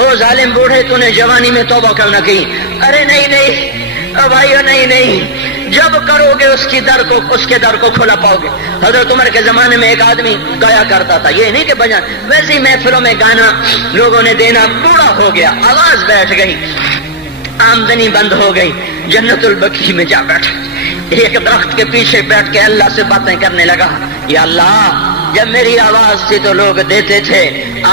او ظالم بوڑھے تو نے جوانی میں توبہ کیوں نہ کی؟ ارے نہیں بھائیو، نہیں، جب کرو گے اس کے در کو کھلا پاؤ گے. حضرت عمر کے زمانے میں ایک آدمی گایا کرتا تھا، یہ نہیں کہ بجا، ویسی محفلوں میں گانا لوگوں نے دینا، بوڑھا ہو گیا، آواز بیٹھ گئی، آمدنی بند ہو گئی، جنت البقیع میں جا بیٹھا، ایک درخت کے پیچھے بیٹھ کے اللہ سے باتیں کرنے لگا. یا اللہ، جب میری آواز تھی تو لوگ دیتے تھے،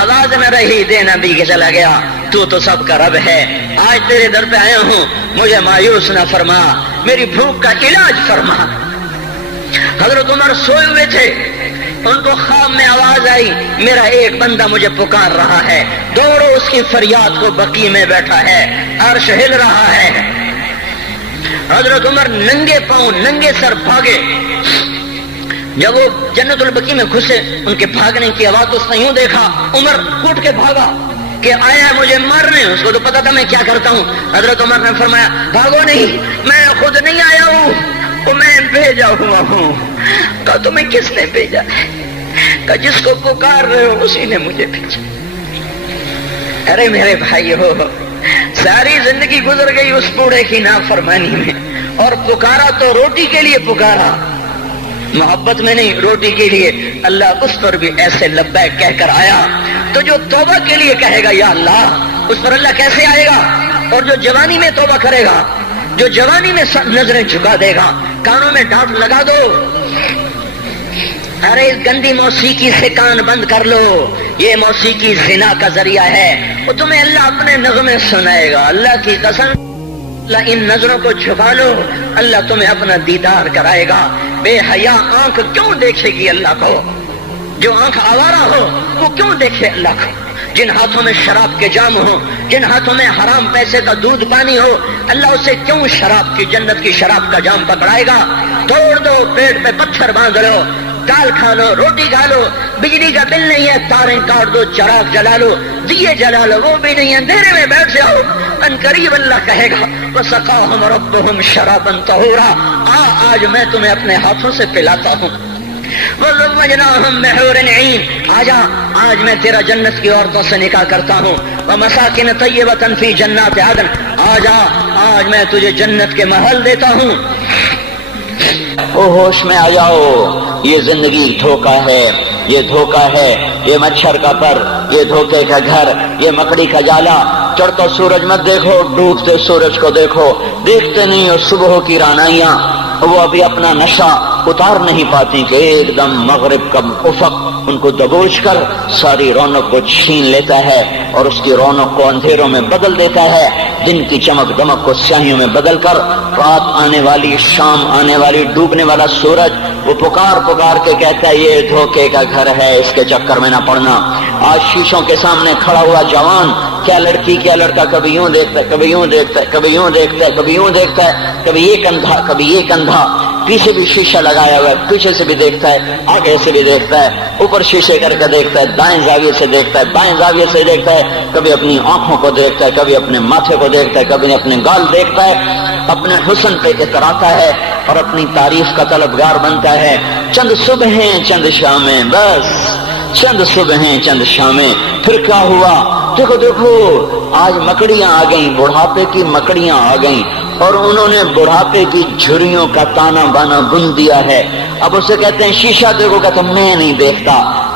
آواز نہ رہی دینا بھی چلا گیا، تو سب کا رب ہے. آج تیرے در پہ آیا ہوں، مجھے مایوس نہ فرما، میری بھوک کا علاج فرما. حضرت عمر سوئے ہوئے تھے، ان کو خواب میں آواز آئی میرا ایک بندہ مجھے پکار رہا ہے. دوڑو اس کی فریاد کو، بقیع میں بیٹھا ہے، عرش ہل رہا ہے. حضرت عمر ننگے پاؤں ننگے سر بھاگے. جب وہ جنت البقیع میں گھسے، ان کے بھاگنے کی آواز تو اس نے یوں دیکھا، عمر کوٹ کے بھاگا کہ آیا مجھے مارنے. اس کو تو پتا تھا میں کیا کرتا ہوں. حضرت عمر نے فرمایا بھاگو نہیں، میں خود نہیں آیا ہوں، وہ میں بھیجا ہوا ہوں. کہا تمہیں کس نے بھیجا؟ کہا جس کو پکار رہے ہو اسی نے مجھے بھیجا. ارے میرے بھائی ہو، ساری زندگی گزر گئی اس بوڑھے کی نافرمانی میں، اور پکارا تو روٹی کے لیے پکارا، محبت میں نہیں، روٹی کے لیے. اللہ اس پر بھی ایسے لبیک کہہ کر آیا. تو جو توبہ کے لیے کہے گا یا اللہ، اس پر اللہ کیسے آئے گا؟ اور جو جوانی میں توبہ کرے گا، جو جوانی میں نظریں جھکا دے گا، کانوں میں ڈانٹ لگا دو، ارے اس گندی موسیقی سے کان بند کر لو، یہ موسیقی زنا کا ذریعہ ہے، وہ تمہیں اللہ اپنے نغمے سنائے گا، اللہ کی قسم، اللہ ان نظروں کو چھپا لو، اللہ تمہیں اپنا دیدار کرائے گا۔ بے حیا آنکھ کیوں دیکھے گی اللہ کو؟ جو آنکھ آوارہ ہو وہ کیوں دیکھے اللہ کو؟ جن ہاتھوں میں شراب کے جام ہو، جن ہاتھوں میں حرام پیسے کا دودھ پانی ہو، اللہ اسے کیوں شراب کی، جنت کی شراب کا جام پکڑائے گا؟ توڑ دو، پیٹ پہ پتھر باندھ لو، دال کھا لو، روٹی کھا لو، بجلی کا بل نہیں ہے تاریں کاٹ دو، چراغ جلا لو، دیے جلا لو، وہ بھی نہیں، اندھیرے میں بیٹھ جاؤ، ان قریب اللہ کہے گا وَسَقَاهُمْ رَبُّهُمْ شَرَابًا طَهُورًا، آج میں تمہیں اپنے ہاتھوں سے پلاتا ہوں۔ وَزَوَّجْنَاهُمْ بِحُورٍ عِينٍ، آجا آج میں تیرا جنت کی عورتوں سے نکاح کرتا ہوں۔ وَمَسَاكِنَ طَيِّبَةً فِي جَنَّاتِ عَدْنٍ، آجا آج میں تجھے جنت کے محل دیتا ہوں۔ او ہوش میں آ جاؤ، یہ زندگی دھوکہ ہے، یہ دھوکہ ہے، یہ مچھر کا پر، یہ دھوکے کا گھر، یہ مکڑی کا جالا۔ چڑھتا سورج مت دیکھو، ڈوبتے سورج کو دیکھو، دیکھتے نہیں ہو صبح کی رانائیاں، وہ ابھی اپنا نشہ اتار نہیں پاتی کہ ایک دم مغرب کا افق ان کو دبوچ کر ساری رونق کو چھین لیتا ہے اور اس کی رونق کو اندھیروں میں بدل دیتا ہے، دن کی چمک دمک کو سیاہیوں میں بدل کر رات آنے والی، شام آنے والی، ڈوبنے والا سورج وہ پکار پکار کے کہتا ہے یہ دھوکے کا گھر ہے، اس کے چکر میں نہ پڑنا۔ آج شیشوں کے سامنے کھڑا ہوا جوان کیا لڑکی کیا لڑکا کبھی یوں دیکھتا ہے، کبھی یوں دیکھتا ہے، کبھی یوں دیکھتا ہے، کبھی یوں دیکھتا ہے، کبھی ایک اندھا کبھی ایک اندھا، پیچھے بھی شیشہ لگایا ہوا ہے، پیچھے سے بھی دیکھتا ہے، آگے سے بھی دیکھتا ہے، اوپر شیشے کر کے دیکھتا ہے، دائیں زاویے سے دیکھتا ہے، بائیں زاویے سے دیکھتا ہے، کبھی اپنی آنکھوں کو دیکھتا ہے، کبھی اپنے ماتھے کو دیکھتا ہے، کبھی اپنے گال دیکھتا ہے، اپنے حسن پہ اتراتا ہے اور اپنی تعریف کا طلبگار بنتا ہے۔ چند صبحیں چند شامیں، بس چند صبحیں چند شامیں، پھر کیا ہوا؟ دیکھو دیکھو آج مکڑیاں آ گئیں، بڑھاپے کی مکڑیاں آ گئیں اور انہوں نے بڑھاپے کی جھریوں کا تانا بانا بن دیا ہے۔ اب اسے کہتے ہیں شیشہ دیکھو، کہتا میں نہیں دیکھتا۔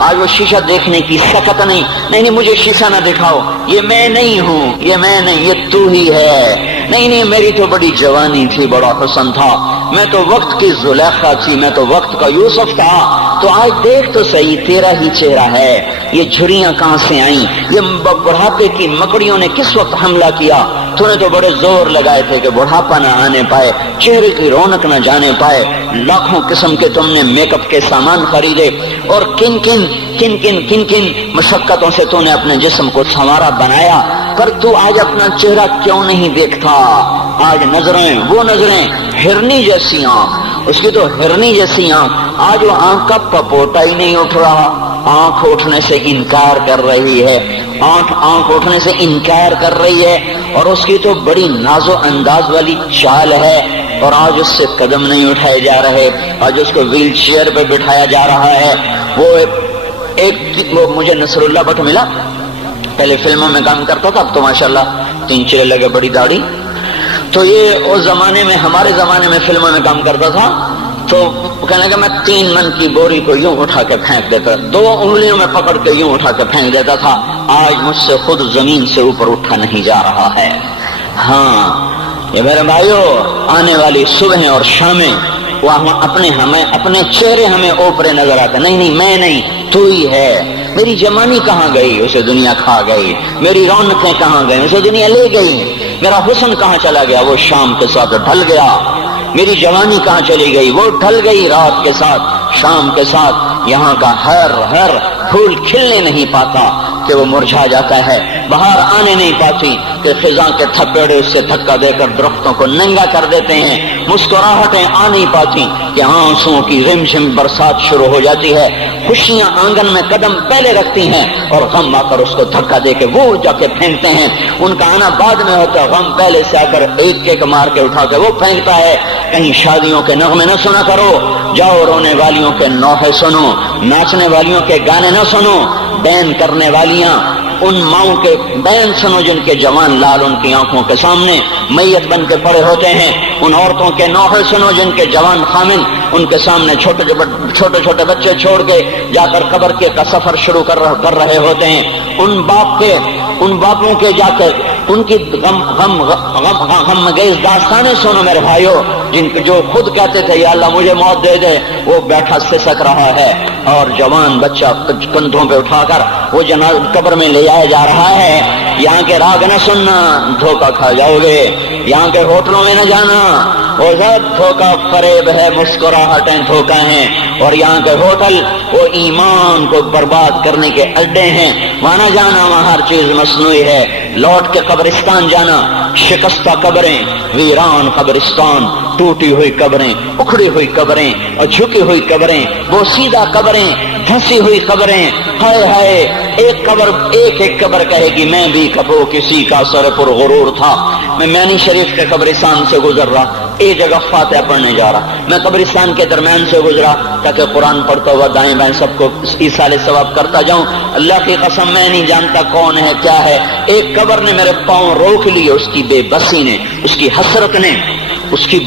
آج وہ شیشہ دیکھنے کی سکت نہیں مجھے شیشہ نہ دکھاؤ، یہ میں نہیں ہوں، یہ میں نہیں، یہ تو ہی ہے۔ نہیں میری تو بڑی جوانی تھی، بڑا حسن تھا، میں تو وقت کی زلیخا تھی، میں تو وقت کا یوسف تھا۔ تو آج دیکھ تو صحیح، تیرا ہی چہرہ ہے، یہ جھریاں کہاں سے آئیں؟ یہ بڑھاپے کی مکڑیوں نے کس وقت حملہ کیا؟ تو نے تو بڑے زور لگائے تھے کہ بڑھاپا نہ آنے پائے، چہرے کی رونق نہ جانے پائے، لاکھوں قسم کے تم نے میک اپ کے سامان خریدے اور کن کن مشقتوں سے تو نے اپنے جسم کو سنوارا بنایا، پر تو آج اپنا چہرہ کیوں نہیں دیکھتا؟ آج نظریں، وہ نظریں، ہرنی جیسی آنکھ، اس کی تو ہرنی جیسی آنکھ، آج وہ آنکھ کا پپوتا ہی نہیں اٹھ رہا، آنکھ اٹھنے سے انکار کر رہی ہے، آنکھ اٹھنے سے انکار کر رہی ہے، اور اس کی تو بڑی ناز و انداز والی چال ہے، اور آج اس سے قدم نہیں اٹھائے جا رہے، آج اس کو ویل چیئر پہ بٹھایا جا رہا ہے۔ وہ مجھے نصر اللہ بٹ ملا، پہلے فلموں میں کام کرتا تھا، اب تو ماشاءاللہ 3 چلے لگے، بڑی داڑھی، تو یہ اس زمانے میں، ہمارے زمانے میں فلموں میں کام کرتا تھا، تو کہنے لگا میں 3 من کی بوری کو یوں اٹھا کے پھینک دیتا، 2 انگلیوں میں پکڑ کے یوں اٹھا کے پھینک دیتا تھا، آج مجھ سے خود زمین سے اوپر اٹھا نہیں جا رہا ہے۔ ہاں یہ میرے بھائیو، آنے والی صبح اور شامیں وہاں اپنے چہرے ہمیں اوپرے نظر آتے، نہیں میں نہیں، تو ہی ہے۔ میری جوانی کہاں گئی؟ اسے دنیا کھا گئی۔ میری رونقیں کہاں گئی؟ اسے دنیا لے گئی۔ میرا حسن کہاں چلا گیا؟ وہ شام کے ساتھ ڈھل گیا۔ میری جوانی کہاں چلی گئی؟ وہ ڈھل گئی رات کے ساتھ، شام کے ساتھ۔ یہاں کا ہر پھول کھلنے نہیں پاتا کہ وہ مرجھا جاتا ہے، بہار آنے نہیں پاتی کہ خزاں کے تھپیڑے اس سے دھکا دے کر درختوں کو ننگا کر دیتے ہیں، مسکراہٹیں آ نہیں پاتی کہ آنسوؤں کی رم جھم برسات شروع ہو جاتی ہے، خوشیاں آنگن میں قدم پہلے رکھتی ہیں اور غم آ کر اس کو دھکا دے کے وہ جا کے پھینکتے ہیں۔ ان کا آنا بعد میں ہوتا ہے، غم پہلے سے آ کر ایک مار کے اٹھا کے وہ پھینکتا ہے۔ کہیں شادیوں کے نغمے نہ سنا کرو، جاؤ رونے والیوں کے نوحے سنو، ناچنے والیوں کے گانے نہ سنو، بین کرنے والیاں ان ماؤں کے بیان سنو جن کے جوان لال ان کی آنکھوں کے سامنے میت بن کے پڑے ہوتے ہیں، ان عورتوں کے نوحے سنو جن کے جوان خامن ان کے سامنے چھوٹے بچے چھوڑ کے جا کر قبر کے کا سفر شروع کر رہے ہوتے ہیں، ان باپوں کے جا کر ان کی غم گیز داستانیں سنو میرے بھائیو۔ جو خود کہتے تھے یا اللہ مجھے موت دے دے، وہ بیٹھا سسک رہا ہے، اور جوان بچہ کندھوں پہ اٹھا کر وہ جنازہ قبر میں لے جایا جا رہا ہے۔ یہاں کے راگ نہ سننا، دھوکہ کھا جاؤ گے۔ یہاں کے ہوٹلوں میں نہ جانا، وہ سب دھوکہ فریب ہے، مسکراہٹیں دھوکہ ہیں۔ اور یہاں کے ہوٹل وہ ایمان کو برباد کرنے کے اڈے ہیں، وہاں نہ جانا، وہاں ہر چیز مصنوعی ہے۔ لوٹ کے قبرستان جانا، شکستہ قبریں، ویران قبرستان، ٹوٹی ہوئی قبریں، اکھڑی ہوئی قبریں اور جھکی ہوئی قبریں، وہ سیدھا قبریں، دھنسی ہوئی قبریں، ہائے ہائے، ایک قبر کہے گی میں بھی کبو کسی کا سر پر غرور تھا۔ میں میانی شریف کے قبرستان سے گزر رہا، ایک جگہ فاتحہ پڑھنے جا رہا، میں قبرستان کے درمیان سے گزرا تاکہ قرآن پڑھتا ہوا دائیں بائیں سب کو ایصال ثواب کرتا جاؤں۔ اللہ کی قسم میں نہیں جانتا کون ہے کیا ہے، ایک قبر نے میرے پاؤں روک لیے، اس کی بے بسی نے، اس کی حسرت نے، اس کی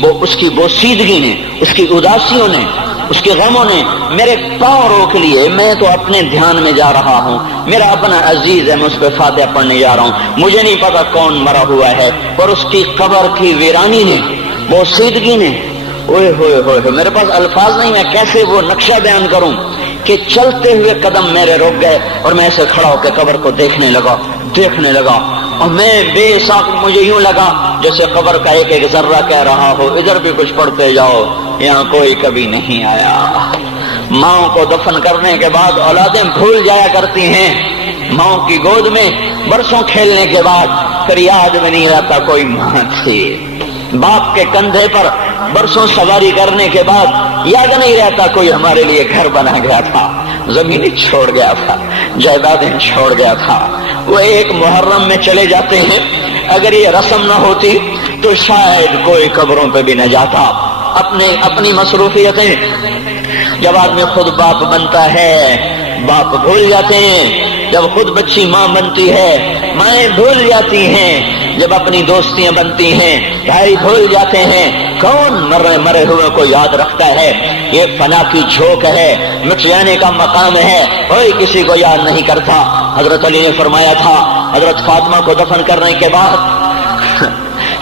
بوسیدگی نے، اس کی اداسیوں نے، اس کے غموں نے میرے پاؤں روک لیے۔ میں تو اپنے دھیان میں جا رہا ہوں، میرا اپنا عزیز ہے، میں اس پہ فاتحہ پڑھنے جا رہا ہوں، مجھے نہیں پتا کون مرا ہوا ہے، اور اس کی قبر کی ویرانی نے، بوسیدگی نے، اوئے ہوئے ہوئے، میرے پاس الفاظ نہیں، میں کیسے وہ نقشہ بیان کروں کہ چلتے ہوئے قدم میرے رک گئے، اور میں ایسے کھڑا ہو کے قبر کو دیکھنے لگا، اور میں بے ساکھ، مجھے یوں لگا جیسے قبر کا ایک ایک ذرہ کہہ رہا ہو ادھر بھی کچھ پڑھتے جاؤ، یہاں کوئی کبھی نہیں آیا۔ ماؤں کو دفن کرنے کے بعد اولادیں بھول جایا کرتی ہیں، ماؤں کی گود میں برسوں کھیلنے کے بعد پھر یاد میں نہیں رہتا کوئی ماں تھی، باپ کے کندھے پر برسوں سواری کرنے کے بعد یاد نہیں رہتا کوئی ہمارے لیے گھر بنا گیا تھا، زمینیں چھوڑ گیا تھا، جائیدادیں چھوڑ گیا تھا۔ وہ ایک محرم میں چلے جاتے ہیں، اگر یہ رسم نہ ہوتی تو شاید کوئی قبروں پہ بھی نہ جاتا۔ اپنی مصروفیتیں، جب آدمی خود باپ بنتا ہے باپ بھول جاتے ہیں، جب خود بچی ماں بنتی ہے مائیں بھول جاتی ہیں، جب اپنی دوستیاں بنتی ہیں بھائی بھول جاتے ہیں، کون مرے ہوئے کو یاد رکھتا ہے؟ یہ فنا کی جھوک ہے، مٹ جانے کا مقام ہے، کوئی کسی کو یاد نہیں کرتا۔ حضرت علی نے فرمایا تھا حضرت فاطمہ کو دفن کرنے کے بعد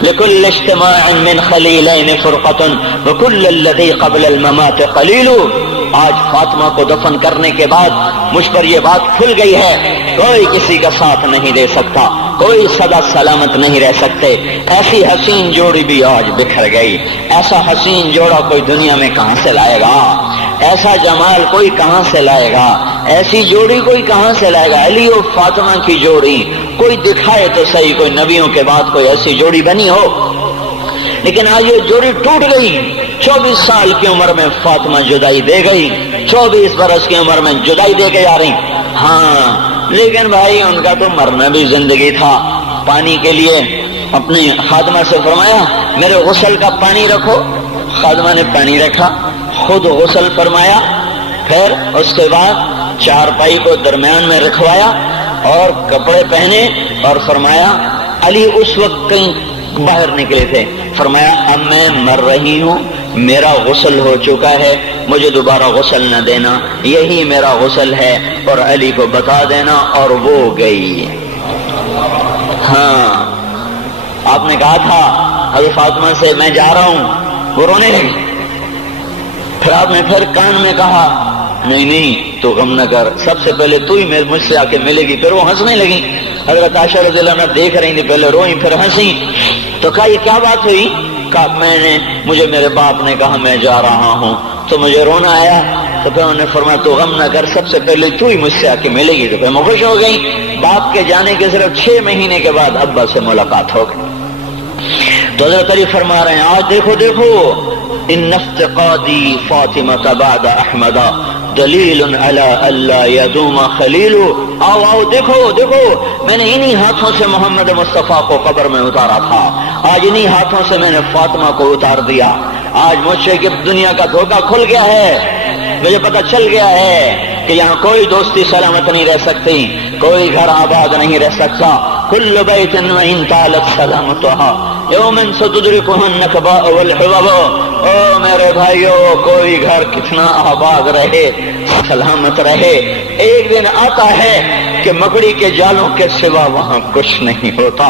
لكل اجتماع من خليلين فرقة وكل الذي قبل الممات قليل۔ آج فاطمہ کو دفن کرنے کے بعد مجھ پر یہ بات کھل گئی ہے، کوئی کسی کا ساتھ نہیں دے سکتا، کوئی سدا سلامت نہیں رہ سکتے۔ ایسی حسین جوڑی بھی آج بکھر گئی، ایسا حسین جوڑا کوئی دنیا میں کہاں سے لائے گا، ایسا جمال کوئی کہاں سے لائے گا، ایسی جوڑی کوئی کہاں سے لائے گا؟ علی و فاطمہ کی جوڑی کوئی دکھائے تو صحیح، کوئی نبیوں کے بعد کوئی ایسی جوڑی بنی ہو، لیکن آج یہ جوڑی ٹوٹ گئی۔ 24 سال کی عمر میں فاطمہ جدائی دے گئی، 24 برس کی عمر میں جدائی دے کے جا رہی۔ ہاں لیکن بھائی ان کا تو مرنا بھی زندگی تھا۔ پانی کے لیے اپنی خادمہ سے فرمایا میرے غسل کا پانی رکھو، خادمہ نے پانی رکھا، خود غسل فرمایا، پھر اس کے بعد چارپائی کو درمیان میں رکھوایا اور کپڑے پہنے اور فرمایا، علی اس وقت کہیں باہر نکلے تھے، فرمایا اب میں مر رہی ہوں، میرا غسل ہو چکا ہے، مجھے دوبارہ غسل نہ دینا، یہی میرا غسل ہے اور علی کو بتا دینا، اور وہ گئی۔ ہاں آپ نے کہا تھا حضرت فاطمہ سے میں جا رہا ہوں، وہ رونے لگی، پھر آپ نے پھر کان میں کہا نہیں تو غم نہ کر، سب سے پہلے تو ہی مجھ سے آ کے ملے گی۔ پھر وہ ہنسنے لگی، حضرت عائشہ رضی اللہ عنہا دیکھ رہی تھی، پہلے روئی پھر ہنسی، تو کہا یہ کیا بات ہوئی؟ کہا مجھے میرے باپ نے کہا میں جا رہا ہوں تو مجھے رونا آیا، تو پھر انہوں نے فرمایا تو غم نہ کر، سب سے پہلے تو ہی مجھ سے آ کے ملے گی۔ تو پھر میں خوش ہو گئی، باپ کے جانے کے صرف 6 مہینے کے بعد ابا سے ملاقات ہو گئی۔ تو حضرت علی فرما رہے ہیں آج دیکھو ان افتقادی فاطمہ بعد احمد دلیل علی اللہ یدوم خلیل۔ آؤ دیکھو میں نے انہی ہاتھوں سے محمد مصطفیٰ کو قبر میں اتارا تھا، آج انہی ہاتھوں سے میں نے فاطمہ کو اتار دیا۔ آج مجھ سے کہ دنیا کا دھوکہ کھل گیا ہے، مجھے پتہ چل گیا ہے کہ یہاں کوئی دوستی سلامت نہیں رہ سکتی، کوئی گھر آباد نہیں رہ سکتا۔ کل بیت وإن طالت سلامتها یوم ستدرکہ النکباء والحباب۔ او میرے بھائیو، کوئی گھر کتنا آباد رہے، سلامت رہے، ایک دن آتا ہے کہ مکڑی کے جالوں کے سوا وہاں کچھ نہیں ہوتا۔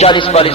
40-40,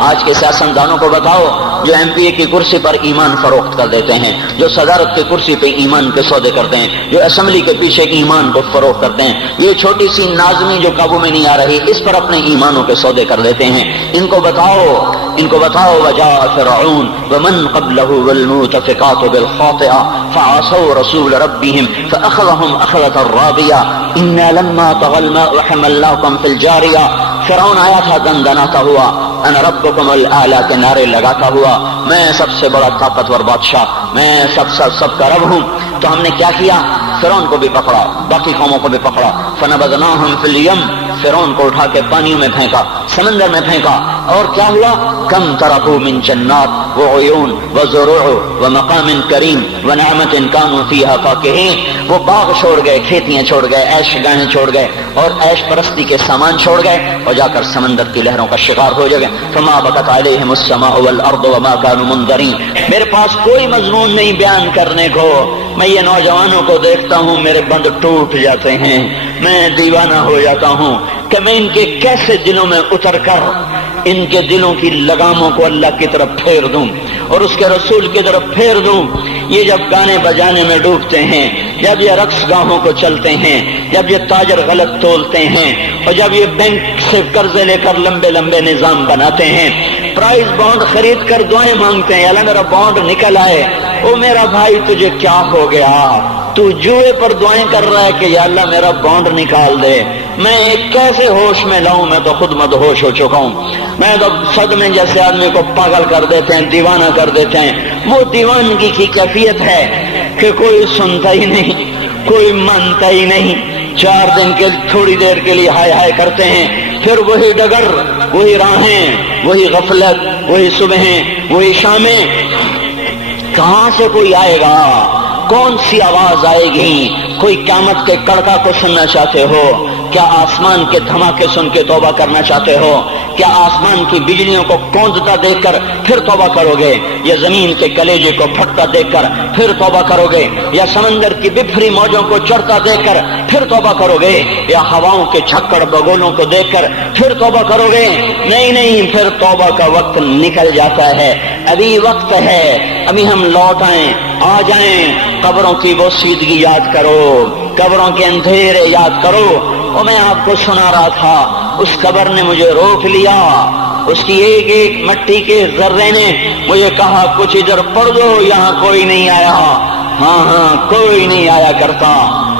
آج کے سیاستدانوں کو بتاؤ جو ایم پی اے کی کرسی پر ایمان فروخت کر دیتے ہیں، جو صدارت کی کرسی پہ ایمان کے سودے کرتے ہیں، جو اسمبلی کے پیچھے ایمان کو فروخت کرتے ہیں، یہ چھوٹی سی نازمی جو قابو میں نہیں آ رہی اس پر اپنے ایمانوں کے سودے کر دیتے ہیں۔ ان کو بتاؤ وجاء فرعون ومن قبله والمؤتفقات بالخاطئة فعصوا رسول ربهم فأخذهم أخذة رابية إنا لما طغى الماء حملناكم في الجارية۔ فرعون آیا تھا دندناتا ہوا، انا ربکم الاعلی کے نعرے لگاتا ہوا، میں سب سے بڑا طاقتور بادشاہ، میں سب کا رب ہوں۔ تو ہم نے کیا کیا؟ فرعون کو بھی پکڑا، باقی قوموں کو بھی پکڑا، فنبذناہم فی الیم، فرعون کو اٹھا کے پانیوں میں پھینکا، سمندر میں پھینکا، اور کیا ہوا؟ کم ترکوا من جنات وعیون وزروع ومقام کریم ونعمت کانوا فیہا فاکہین۔ وہ باغ چھوڑ گئے، کھیتیاں چھوڑ گئے، عیش گاہیں چھوڑ گئے اور عیش پرستی کے سامان چھوڑ گئے اور جا کر سمندر کی لہروں کا شکار ہو جائے گا۔ فما بکت علیہم السماء والارض وما كانوا منذرین۔ میرے پاس کوئی مضمون نہیں بیان کرنے کو، میں یہ نوجوانوں کو دیکھتا ہوں میرے بند ٹوٹ جاتے ہیں، میں دیوانہ ہو جاتا ہوں کہ میں ان کے کیسے دلوں میں اتر کر ان کے دلوں کی لگاموں کو اللہ کی طرف پھیر دوں اور اس کے رسول کی طرف پھیر دوں۔ یہ جب گانے بجانے میں ڈوبتے ہیں، جب یہ رقص گاہوں کو چلتے ہیں، جب یہ تاجر غلط تولتے ہیں اور جب یہ بینک سے قرضے لے کر لمبے لمبے نظام بناتے ہیں، پرائز بانڈ خرید کر دعائیں مانگتے ہیں، اللہ میرا بانڈ نکل آئے، او میرا بھائی تجھے کیا ہو گیا؟ تو جوئے پر دعائیں کر رہا ہے کہ یا اللہ میرا بانڈ نکال دے۔ میں کیسے ہوش میں لاؤں؟ میں تو خود مدہوش ہو چکا ہوں۔ میں تو صدمے جیسے آدمی کو پاگل کر دیتے ہیں، دیوانہ کر دیتے ہیں۔ وہ دیوانگی کی کیفیت ہے کہ کوئی سنتا ہی نہیں، کوئی مانتا ہی نہیں، 4 دن کے تھوڑی دیر کے لیے ہائے ہائے کرتے ہیں، پھر وہی ڈگر، وہی راہیں، وہی غفلت، وہی صبحیں، وہی شامیں۔ کہاں سے کوئی آئے گا؟ کون سی آواز آئے گی؟ کوئی قیامت کے کڑکا کو سننا چاہتے ہو؟ کیا آسمان کے دھماکے سن کے توبہ کرنا چاہتے ہو؟ کیا آسمان کی بجلیوں کو کونجتا دیکھ کر پھر توبہ کرو گے؟ یا زمین کے کلیجے کو پھٹتا دیکھ کر پھر توبہ کرو گے؟ یا سمندر کی بفری موجوں کو چڑھتا دیکھ کر پھر توبہ کرو گے؟ یا ہواؤں کے جھکڑ بگولوں کو دیکھ کر پھر توبہ کرو گے؟ نہیں، پھر توبہ کا وقت نکل جاتا ہے۔ ابھی وقت ہے، ابھی ہم لوٹ آئیں، آ جائیں۔ قبروں کی وہ سیدگی یاد کرو، قبروں کے اندھیرے یاد کرو۔ اور میں آپ کو سنا رہا تھا، اس قبر نے مجھے روک لیا، اس کی ایک ایک مٹی کے ذرے نے مجھے کہا کچھ ادھر پڑھ دو، یہاں کوئی نہیں آیا۔ ہاں کوئی نہیں آیا کرتا،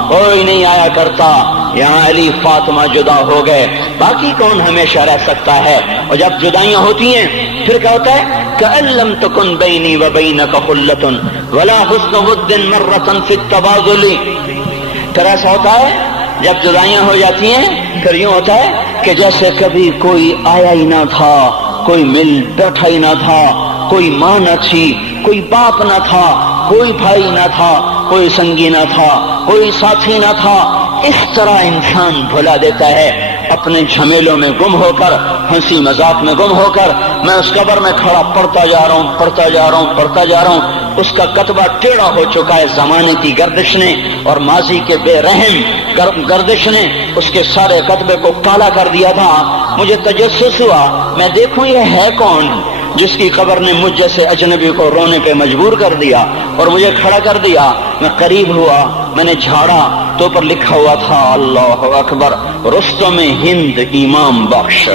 کوئی نہیں آیا کرتا۔ یہاں علی فاطمہ جدا ہو گئے، باقی کون ہمیشہ رہ سکتا ہے؟ اور جب جدائیاں ہوتی ہیں پھر کیا ہوتا ہے؟ کأن لم تکن بینی وبینک خلۃ ولا حسن ود مرۃ فی التبادل۔ پھر ایسا ہوتا ہے جب جدائیاں ہو جاتی ہیں پھر یوں ہوتا ہے کہ جیسے کبھی کوئی آیا ہی نہ تھا، کوئی مل بیٹھا ہی نہ تھا، کوئی ماں نہ تھی، کوئی باپ نہ تھا، کوئی بھائی نہ تھا، کوئی سنگی نہ تھا، کوئی ساتھی نہ تھا۔ اس طرح انسان بھلا دیتا ہے اپنے جھمیلوں میں گم ہو کر، ہنسی مذاق میں گم ہو کر۔ میں اس قبر میں کھڑا پڑھتا جا رہا ہوں، اس کا کتبہ ٹیڑھا ہو چکا ہے زمانے کی گردش نے اور ماضی کے بے رحم گردش نے اس کے سارے کتبے کو کالا کر دیا تھا۔ مجھے تجسس ہوا، میں دیکھوں یہ ہے کون جس کی قبر نے مجھ جیسے اجنبی کو رونے پہ مجبور کر دیا اور مجھے کھڑا کر دیا۔ میں قریب ہوا، میں نے جھاڑا تو پر لکھا ہوا تھا اللہ اکبر، رستم ہند امام بخش۔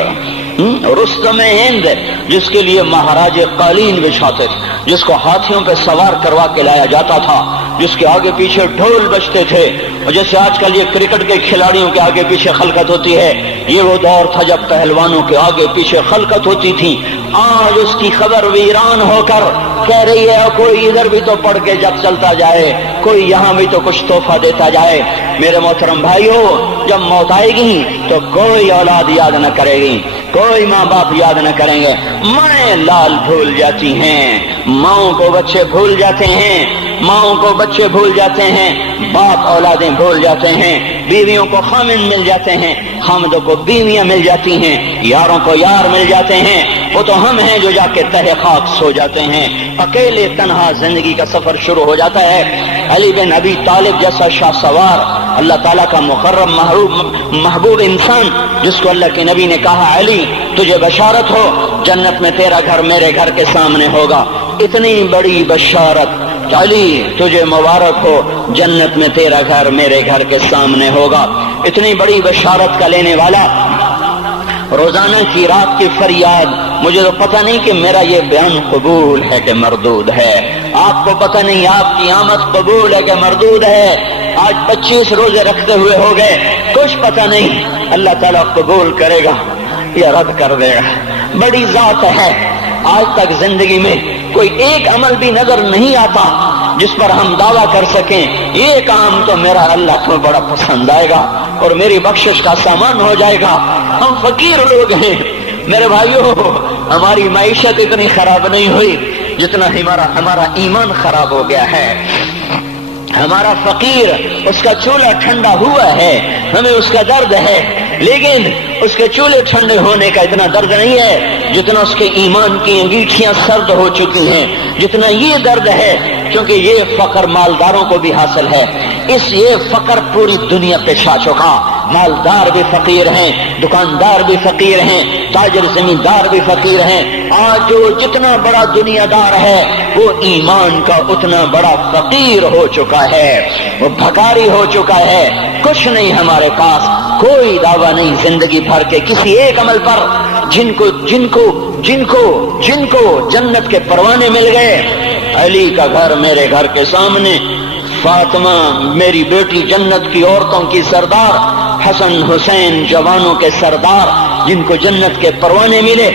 رستم ہند جس کے لیے مہاراج قالین بچھاتے تھے، جس کو ہاتھیوں پہ سوار کروا کے لایا جاتا تھا، جس کے آگے پیچھے ڈھول بجتے تھے، اور جیسے آج کل یہ کرکٹ کے کھلاڑیوں کے آگے پیچھے خلقت ہوتی ہے، یہ وہ دور تھا جب پہلوانوں کے آگے پیچھے خلقت ہوتی تھی۔ آج اس کی خبر ویران ہو کر کہہ رہی ہے کوئی ادھر بھی تو پڑھ کے جب چلتا جائے، کوئی یہاں بھی تو کچھ تحفہ دیتا جائے۔ میرے محترم بھائیو، جب موت آئے گی تو کوئی اولاد یاد نہ کرے گی، کوئی ماں باپ یاد نہ کریں گے۔ مائیں لال بھول جاتی ہیں، ماؤں کو بچے بھول جاتے ہیں، ماؤں کو بچے بھول جاتے ہیں، باپ اولادیں بھول جاتے ہیں، بیویوں کو خامن مل جاتے ہیں، خامدوں کو بیویاں مل جاتی ہیں، یاروں کو یار مل جاتے ہیں۔ وہ تو ہم ہیں جو جا کے تہہ خاک سو جاتے ہیں، اکیلے تنہا زندگی کا سفر شروع ہو جاتا ہے۔ علی بن ابی طالب جیسا شاہ سوار اللہ تعالیٰ کا مقرب محبوب انسان جس کو اللہ کے نبی نے کہا علی تجھے بشارت ہو جنت میں تیرا گھر میرے گھر کے سامنے ہوگا، اتنی بڑی بشارت، علی تجھے مبارک ہو جنت میں تیرا گھر میرے گھر کے سامنے ہوگا، اتنی بڑی بشارت کا لینے والا روزانہ کی رات کی فریاد، مجھے تو پتہ نہیں کہ میرا یہ بیان قبول ہے کہ مردود ہے، آپ کو پتہ نہیں آپ کی آمد قبول ہے کہ مردود ہے، آج 25 روزے رکھتے ہوئے ہو گئے، کچھ پتہ نہیں اللہ تعالیٰ قبول کرے گا یا رد کر دے گا، بڑی ذات ہے۔ آج تک زندگی میں کوئی ایک عمل بھی نظر نہیں آتا جس پر ہم دعویٰ کر سکیں یہ کام تو میرا اللہ کو بڑا پسند آئے گا اور میری بخشش کا سامان ہو جائے گا۔ ہم فقیر لوگ ہیں میرے بھائیوں، ہماری معیشت اتنی خراب نہیں ہوئی جتنا ہمارا ایمان خراب ہو گیا ہے۔ ہمارا فقیر اس کا چولہا ٹھنڈا ہوا ہے، ہمیں اس کا درد ہے، لیکن اس کے چولہے ٹھنڈے ہونے کا اتنا درد نہیں ہے جتنا اس کے ایمان کی انگیٹھیاں سرد ہو چکی ہیں، جتنا یہ درد ہے، کیونکہ یہ فقر مالداروں کو بھی حاصل ہے، یہ فقر پوری دنیا پہ چھا چکا، مالدار بھی فقیر ہیں، دکاندار بھی فقیر ہیں، تاجر زمیندار بھی فقیر ہیں، آج جو جتنا بڑا دنیا دار ہے وہ ایمان کا اتنا بڑا فقیر ہو چکا ہے، وہ بھکاری ہو چکا ہے، کچھ نہیں ہمارے پاس، کوئی دعویٰ نہیں زندگی بھر کے کسی ایک عمل پر، جن کو جنت کے پروانے مل گئے۔ علی کا گھر میرے گھر کے سامنے، فاطمہ میری بیٹی جنت کی عورتوں کی سردار، حسن حسین جوانوں کے سردار جن کو جنت کے پروانے ملے۔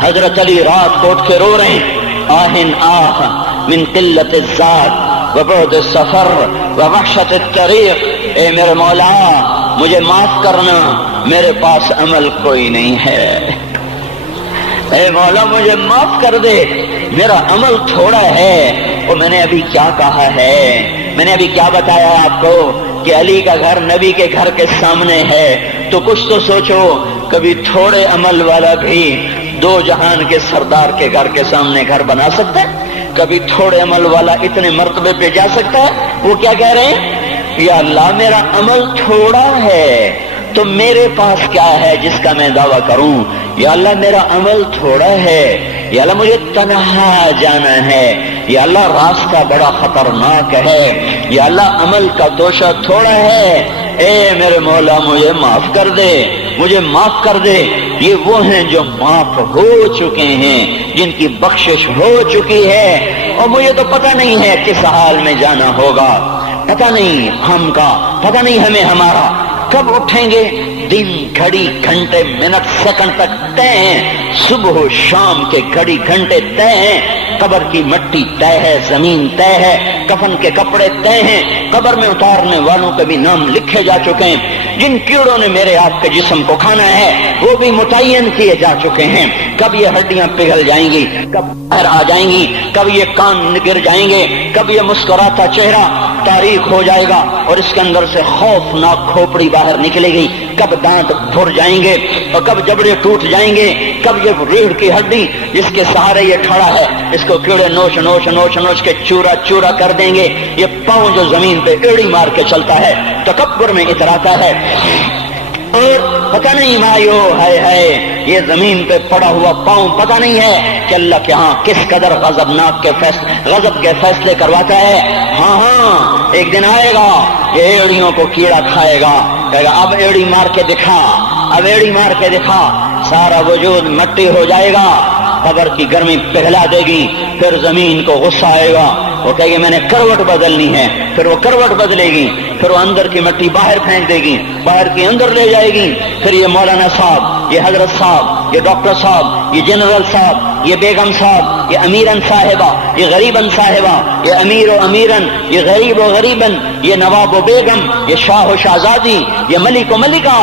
حضرت علی رات کو اٹھ کے رو رہے ہیں، آہن آہ من قلت الذات وبعد السفر ووحشت الطریق، اے میرے مولا مجھے معاف کرنا، میرے پاس عمل کوئی نہیں ہے، اے مولا مجھے معاف کر دے، میرا عمل تھوڑا ہے۔ اور میں نے ابھی کیا کہا ہے، میں نے ابھی کیا بتایا آپ کو کہ علی کا گھر نبی کے گھر کے سامنے ہے، تو کچھ تو سوچو، کبھی تھوڑے عمل والا بھی دو جہان کے سردار کے گھر کے سامنے گھر بنا سکتا ہے؟ کبھی تھوڑے عمل والا اتنے مرتبے پہ جا سکتا ہے؟ وہ کیا کہہ رہے ہیں، یا اللہ میرا عمل تھوڑا ہے تو میرے پاس کیا ہے جس کا میں دعویٰ کروں، یا اللہ میرا عمل تھوڑا ہے، یا اللہ مجھے تنہا جانا ہے، یا اللہ راستہ بڑا خطرناک ہے، یا اللہ عمل کا توشہ تھوڑا ہے، اے میرے مولا مجھے معاف کر دے، مجھے معاف کر دے۔ یہ وہ ہیں جو معاف ہو چکے ہیں، جن کی بخشش ہو چکی ہے، اور مجھے تو پتہ نہیں ہے کس حال میں جانا ہوگا، پتہ نہیں ہم کا، پتہ نہیں ہمیں ہمارا کب اٹھیں گے، دن گھڑی گھنٹے منٹ سیکنڈ تک طے ہیں، صبح و شام کے گھڑی گھنٹے طے ہیں، قبر کی مٹی طے ہے، زمین طے ہے، کفن کے کپڑے طے ہیں، قبر میں اتارنے والوں کے بھی نام لکھے جا چکے ہیں، جن کیڑوں نے میرے آپ کے جسم کو کھانا ہے وہ بھی متعین کیے جا چکے ہیں، کب یہ ہڈیاں پگھل جائیں گی، کب باہر آ جائیں گی، کب یہ کان گر جائیں گے، کب یہ مسکراتا چہرہ تاریخ ہو جائے گا اور اس کے اندر سے خوفناک کھوپڑی باہر نکلے گی، کب دانت پھر جائیں گے اور کب جبڑے ٹوٹ جائیں گے، کب یہ ریڑھ کی ہڈی جس کے سہارے یہ کھڑا ہے اس کو کیڑے نوچ نوچ نوچ نوچ کے چورا چورا کر دیں گے، یہ پاؤں جو زمین پہ ایڑی مار کے چلتا ہے تکبر میں اتراتا ہے، اور پتہ نہیں مایو ہے یہ زمین پہ پڑا ہوا پاؤں پتہ نہیں ہے کہ اللہ کے ہاں کس قدر غضب کے فیصلے کرواتا ہے۔ ہاں ایک دن آئے گا یہ ایڑیوں کو کیڑا کھائے گا، کہے گا اب ایڑی مار کے دکھا، اب ایڑی مار کے دکھا، سارا وجود مٹی ہو جائے گا، قبر کی گرمی پگھلا دے گی، پھر زمین کو غصہ آئے گا، وہ کہے گی میں نے کروٹ بدلنی ہے، پھر وہ کروٹ بدلے گی، پھر وہ اندر کی مٹی باہر پھینک دے گی، باہر کی اندر لے جائے گی، پھر یہ مولانا صاحب، یہ حضرت صاحب، یہ ڈاکٹر صاحب، یہ جنرل صاحب، یہ بیگم صاحب، یہ امیرن صاحبہ، یہ غریبن صاحبہ، یہ امیر و امیرن، یہ غریب و غریبن، یہ نواب و بیگم، یہ شاہ و شہزادی، یہ ملک و ملکہ،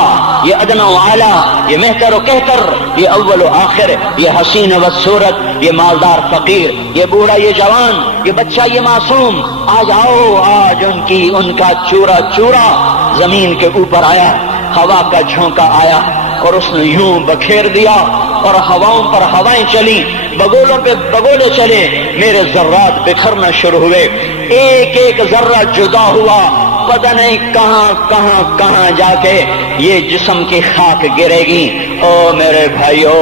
یہ ادنا و اعلیٰ، یہ مہتر و کہتر، یہ اول و آخر، یہ حسین و صورت، یہ مالدار فقیر، یہ بوڑھا یہ جوان، یہ بچہ یہ معصوم، آج آؤ، آج ان کا چورا چورا زمین کے اوپر آیا، ہوا کا جھونکا آیا اور اس نے یوں بکھیر دیا اور ہواؤں پر ہوائیں چلی، بگولوں پہ بگولے چلے، میرے ذرات بکھرنا شروع ہوئے، ایک ایک ذرہ جدا ہوا پتہ نہیں کہاں کہاں کہاں جا کے یہ جسم کی خاک گرے گی۔ او میرے بھائیو،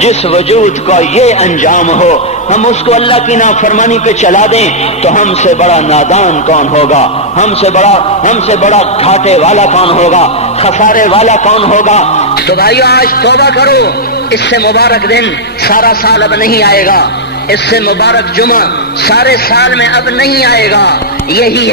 جس وجود کا یہ انجام ہو، ہم اس کو اللہ کی نافرمانی پہ چلا دیں تو ہم سے بڑا نادان کون ہوگا؟ ہم سے بڑا گھاٹے والا کون ہوگا؟ خسارے والا کون ہوگا؟ تو بھائیو آج توبہ کرو، اس سے مبارک دن سارا سال اب نہیں آئے گا، اس سے مبارک جمعہ سارے سال میں اب نہیں آئے گا۔ یہی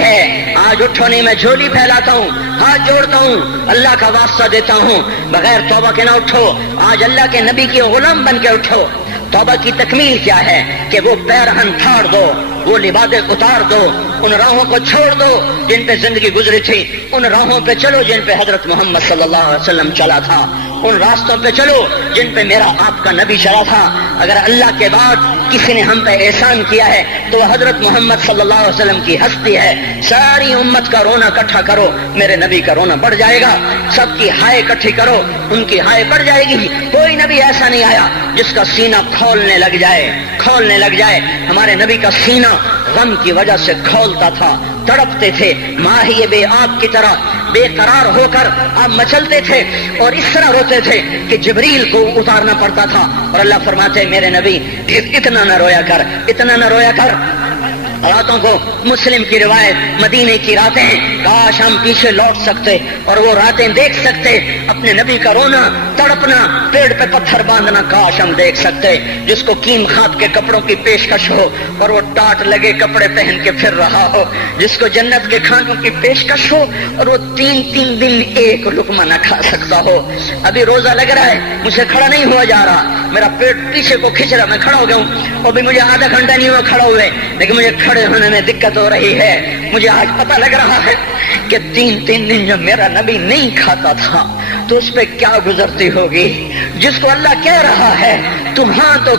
ہے آج اٹھو نہیں، میں جھولی پھیلاتا ہوں، ہاتھ جوڑتا ہوں، اللہ کا واسطہ دیتا ہوں، بغیر توبہ کے نہ اٹھو، آج اللہ کے نبی کے غلام بن کے اٹھو۔ توبہ کی تکمیل کیا ہے کہ وہ پیرہن پھاڑ دو، وہ لبادیں اتار دو، ان راہوں کو چھوڑ دو جن پہ زندگی گزری تھی، ان راہوں پہ چلو جن پہ حضرت محمد صلی اللہ علیہ وسلم چلا تھا، ان راستوں پہ چلو جن پہ میرا آپ کا نبی چلا تھا۔ اگر اللہ کے بعد کسی نے ہم پہ احسان کیا ہے تو وہ حضرت محمد صلی اللہ علیہ وسلم کی ہستی ہے۔ ساری امت کا رونا اکٹھا کرو، میرے نبی کا رونا بڑھ جائے گا، سب کی ہائے اکٹھی کرو، ان کی ہائے بڑھ جائے گی۔ کوئی نبی ایسا نہیں آیا جس کا سینہ کھولنے لگ جائے۔ ہمارے نبی کا سینہ غم کی وجہ سے کھولتا تھا، تڑپتے تھے، ماہی بے آب کی طرح بے قرار ہو کر آپ مچلتے تھے اور اس طرح روتے تھے کہ جبریل کو اتارنا پڑتا تھا، اور اللہ فرماتے میرے نبی اتنا نہ رویا کر۔ راتوں کو مسلم کی روایت، مدینے کی راتیں، کاش ہم پیچھے لوٹ سکتے اور وہ راتیں دیکھ سکتے، اپنے نبی کا رونا تڑپنا، پیڑ پہ پتھر باندھنا کاش ہم دیکھ سکتے، جس کو کیم خات کے کپڑوں کی پیشکش ہو اور وہ ٹاٹ لگے کپڑے پہن کے پھر رہا ہو، جس کو جنت کے کھانوں کی پیشکش ہو اور وہ تین دن ایک لقمہ نہ کھا سکتا ہو۔ ابھی روزہ لگ رہا ہے، مجھے کھڑا نہیں ہوا جا رہا، میرا پیٹ پیچھے کو کھینچ رہا، میں کھڑا ہو گیا ہوں، اور بھی مجھے آدھا گھنٹہ نہیں ہوا کھڑا ہوئے، لیکن مجھے کھڑے ہونے میں دقت ہو رہی ہے۔ مجھے آج پتہ لگ رہا ہے کہ تین دن جو میرا نبی نہیں کھاتا تھا تو اس پہ کیا گزرتی ہوگی، جس کو اللہ کہہ رہا ہے تو ہاں تو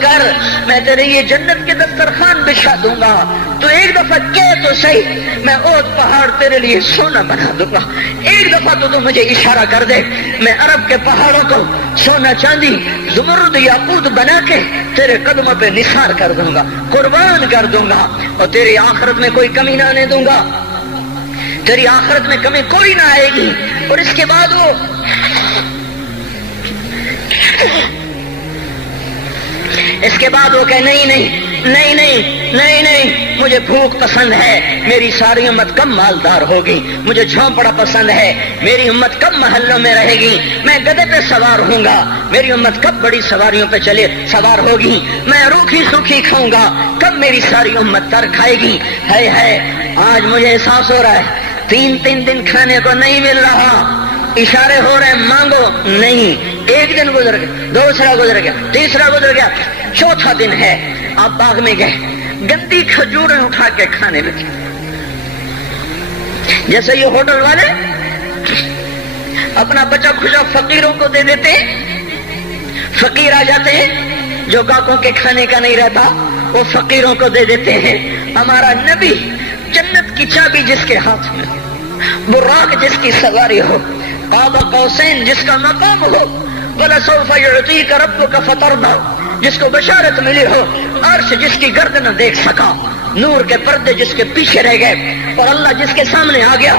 کر، میں تیرے یہ جنت کے دسترخوان بچھا دوں گا، تو ایک دفعہ کہہ تو صحیح، میں اوت پہاڑ تیرے لیے سونا بنا دوں گا، ایک دفعہ تو مجھے اشارہ کر دے، میں عرب کے پہاڑوں کو سونا چاندی زمرد یاقوت بنا کے تیرے قدموں پہ نثار کر دوں گا، قربان کر دوں گا، اور تیری آخرت میں کوئی کمی نہ آنے دوں گا، تیری آخرت میں کمی کوئی نہ آئے گی۔ اور اس کے بعد وہ کہ نہیں، مجھے بھوک پسند ہے، میری ساری امت کم مالدار ہوگی، مجھے جھونپڑا پسند ہے، میری امت کم محلوں میں رہے گی، میں گدھے پہ سوار ہوں گا، میری امت کب بڑی سواریوں پہ سوار ہوگی، میں روکھی سوکھی کھاؤں گا، کب میری ساری امت تر کھائے گی۔ ہے آج مجھے احساس ہو رہا ہے، تین دن کھانے کو نہیں مل رہا، اشارے ہو رہے ہیں مانگو نہیں، ایک دن گزر گیا، دوسرا گزر گیا، تیسرا گزر گیا، چوتھا دن ہے، آپ باغ میں گئے، گندی کھجوریں اٹھا کے کھانے لگے، جیسے یہ ہوٹل والے اپنا بچا کھچا فقیروں کو دے دیتے، فقیر آ جاتے ہیں جو گاہکوں کے کھانے کا نہیں رہتا، وہ فقیروں کو دے دیتے ہیں۔ ہمارا نبی جنت کی چابی جس کے ہاتھ میں، براق جس کی سواری ہو، قاب قوسین جس کا مقام ہو، وَلَسَوْفَ يُعْطِيكَ رَبُّكَ فَتَرْضَىٰ جس کو بشارت ملی ہو، عرش جس کی گرد نہ دیکھ سکا، نور کے پردے جس کے پیچھے رہ گئے، اور اللہ جس کے سامنے آ گیا،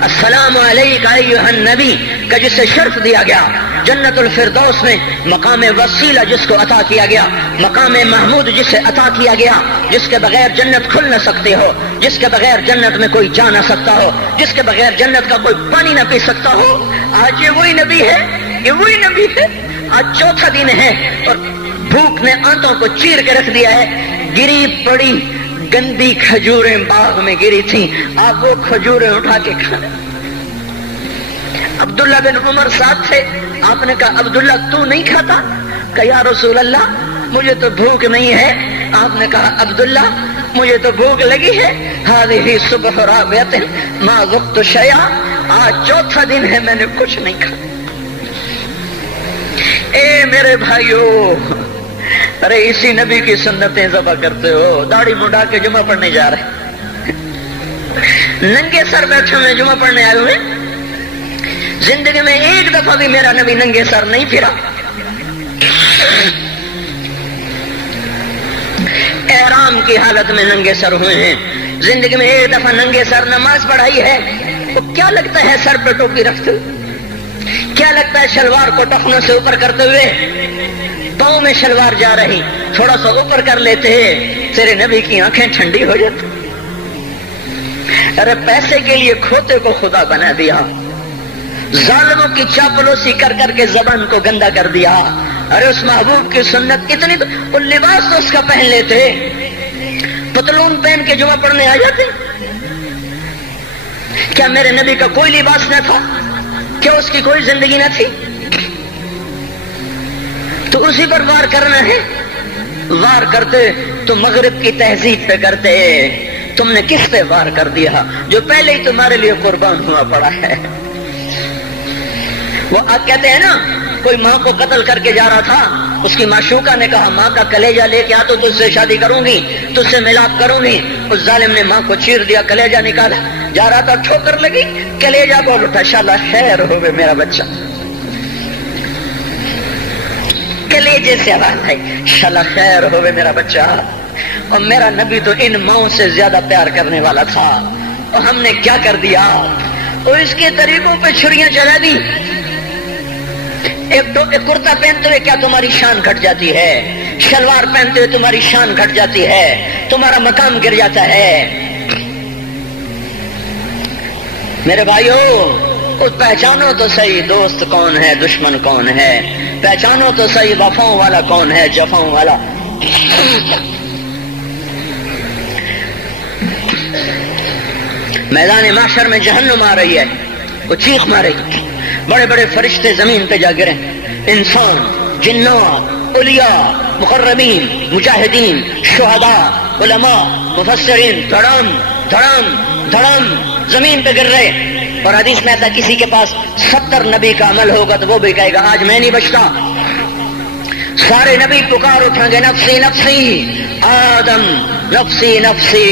السلام علیک ایھا النبی کا جسے شرف دیا گیا، جنت الفردوس میں مقام وسیلہ جس کو عطا کیا گیا، مقام محمود جسے عطا کیا گیا، جس کے بغیر جنت کھل نہ سکتے ہو، جس کے بغیر جنت میں کوئی جا نہ سکتا ہو، جس کے بغیر جنت کا کوئی پانی نہ پی سکتا ہو، آج یہ وہی نبی ہے، یہ وہی نبی ہے۔ آج چوتھا دن ہے اور بھوک نے آنتوں کو چیر کے رکھ دیا ہے، گری پڑی گندی کھجوریں باغ میں گری تھیں، آپ وہ کھجوریں اٹھا کے کھانے۔ عبداللہ بن عمر ساتھ تھے، آپ نے کہا عبداللہ تو نہیں کھاتا؟ کہ یا رسول اللہ مجھے تو بھوک نہیں ہے۔ آپ نے کہا عبداللہ مجھے تو بھوک لگی ہے، هذه صبح رابعة ما ذقت شيئا، آج چوتھا دن ہے میں نے کچھ نہیں کھایا۔ اے میرے بھائیو، ارے اسی نبی کی سنتیں ذبح کرتے ہو، داڑھی منڈا کے جمعہ پڑھنے جا رہے، ننگے سر بیٹھے ہوئے جمعہ پڑھنے آئے ہوئے، زندگی میں ایک دفعہ بھی میرا نبی ننگے سر نہیں پھرا، احرام کی حالت میں ننگے سر ہوئے ہیں، زندگی میں ایک دفعہ ننگے سر نماز پڑھائی ہے، تو کیا لگتا ہے سر پہ ٹوپی رکھتے ہوئے؟ کیا لگتا ہے شلوار کو ٹخنوں سے اوپر کرتے ہوئے؟ پاؤں میں شلوار جا رہی، تھوڑا سا اوپر کر لیتے تیرے نبی کی آنکھیں ٹھنڈی ہو جاتی۔ ارے پیسے کے لیے کھوتے کو خدا بنا دیا، ظالموں کی چاپلوسی کر کر کے زبان کو گندا کر دیا۔ ارے اس محبوب کی سنت اتنی، تو وہ لباس تو اس کا پہن لیتے، پتلون پہن کے جمعہ پڑھنے آ جاتے۔ کیا میرے نبی کا کوئی لباس نہ تھا؟ کیا اس کی کوئی زندگی نہ تھی؟ تو اسی پر وار کرنا ہے۔ وار کرتے تو مغرب کی تہذیب پہ کرتے، تم نے کس پہ وار کر دیا جو پہلے ہی تمہارے لیے قربان ہوا پڑا ہے؟ وہ آپ کہتے ہیں نا، کوئی ماں کو قتل کر کے جا رہا تھا، اس کی معشوقہ نے کہا ماں کا کلیجہ لے کے آ تو تجھ سے شادی کروں گی، تجھ سے ملاپ کروں گی۔ اس ظالم نے ماں کو چیر دیا، کلیجہ نکالا، جا رہا تھا ٹھوکر لگی، کلیجہ بول اٹھا، شالا خیر ہوگے میرا بچہ۔ کلیجے سے آواز آئی، شالا خیر ہوگے میرا بچہ۔ اور میرا نبی تو ان ماؤں سے زیادہ پیار کرنے والا تھا، اور ہم نے کیا کر دیا؟ اور اس کے طریقوں پہ چھریاں چلا دی۔ ایک کرتا پہنتے ہوئے کیا تمہاری شان گھٹ جاتی ہے؟ شلوار پہنتے ہوئے تمہاری شان گھٹ جاتی ہے، تمہارا مقام گر جاتا ہے۔ میرے بھائیو، پہچانو تو صحیح دوست کون ہے، دشمن کون ہے، پہچانو تو صحیح وفاؤں والا کون ہے، جفاؤں والا۔ میدان محشر میں جہنم آ رہی ہے، وہ چیخ مارے گی، بڑے بڑے فرشتے زمین پہ جا گرے، انسان، جنات، اولیاء، مقربین، مجاہدین، شہداء، علماء، مفسرین، دھڑام دھڑام دھڑام زمین پہ گر رہے۔ اور حدیث میں آتا کسی کے پاس 70 نبی کا عمل ہوگا تو وہ بھی کہے گا آج میں نہیں بچتا۔ سارے نبی پکار اٹھیں گے، نفسی نفسی، آدم نفسی نفسی،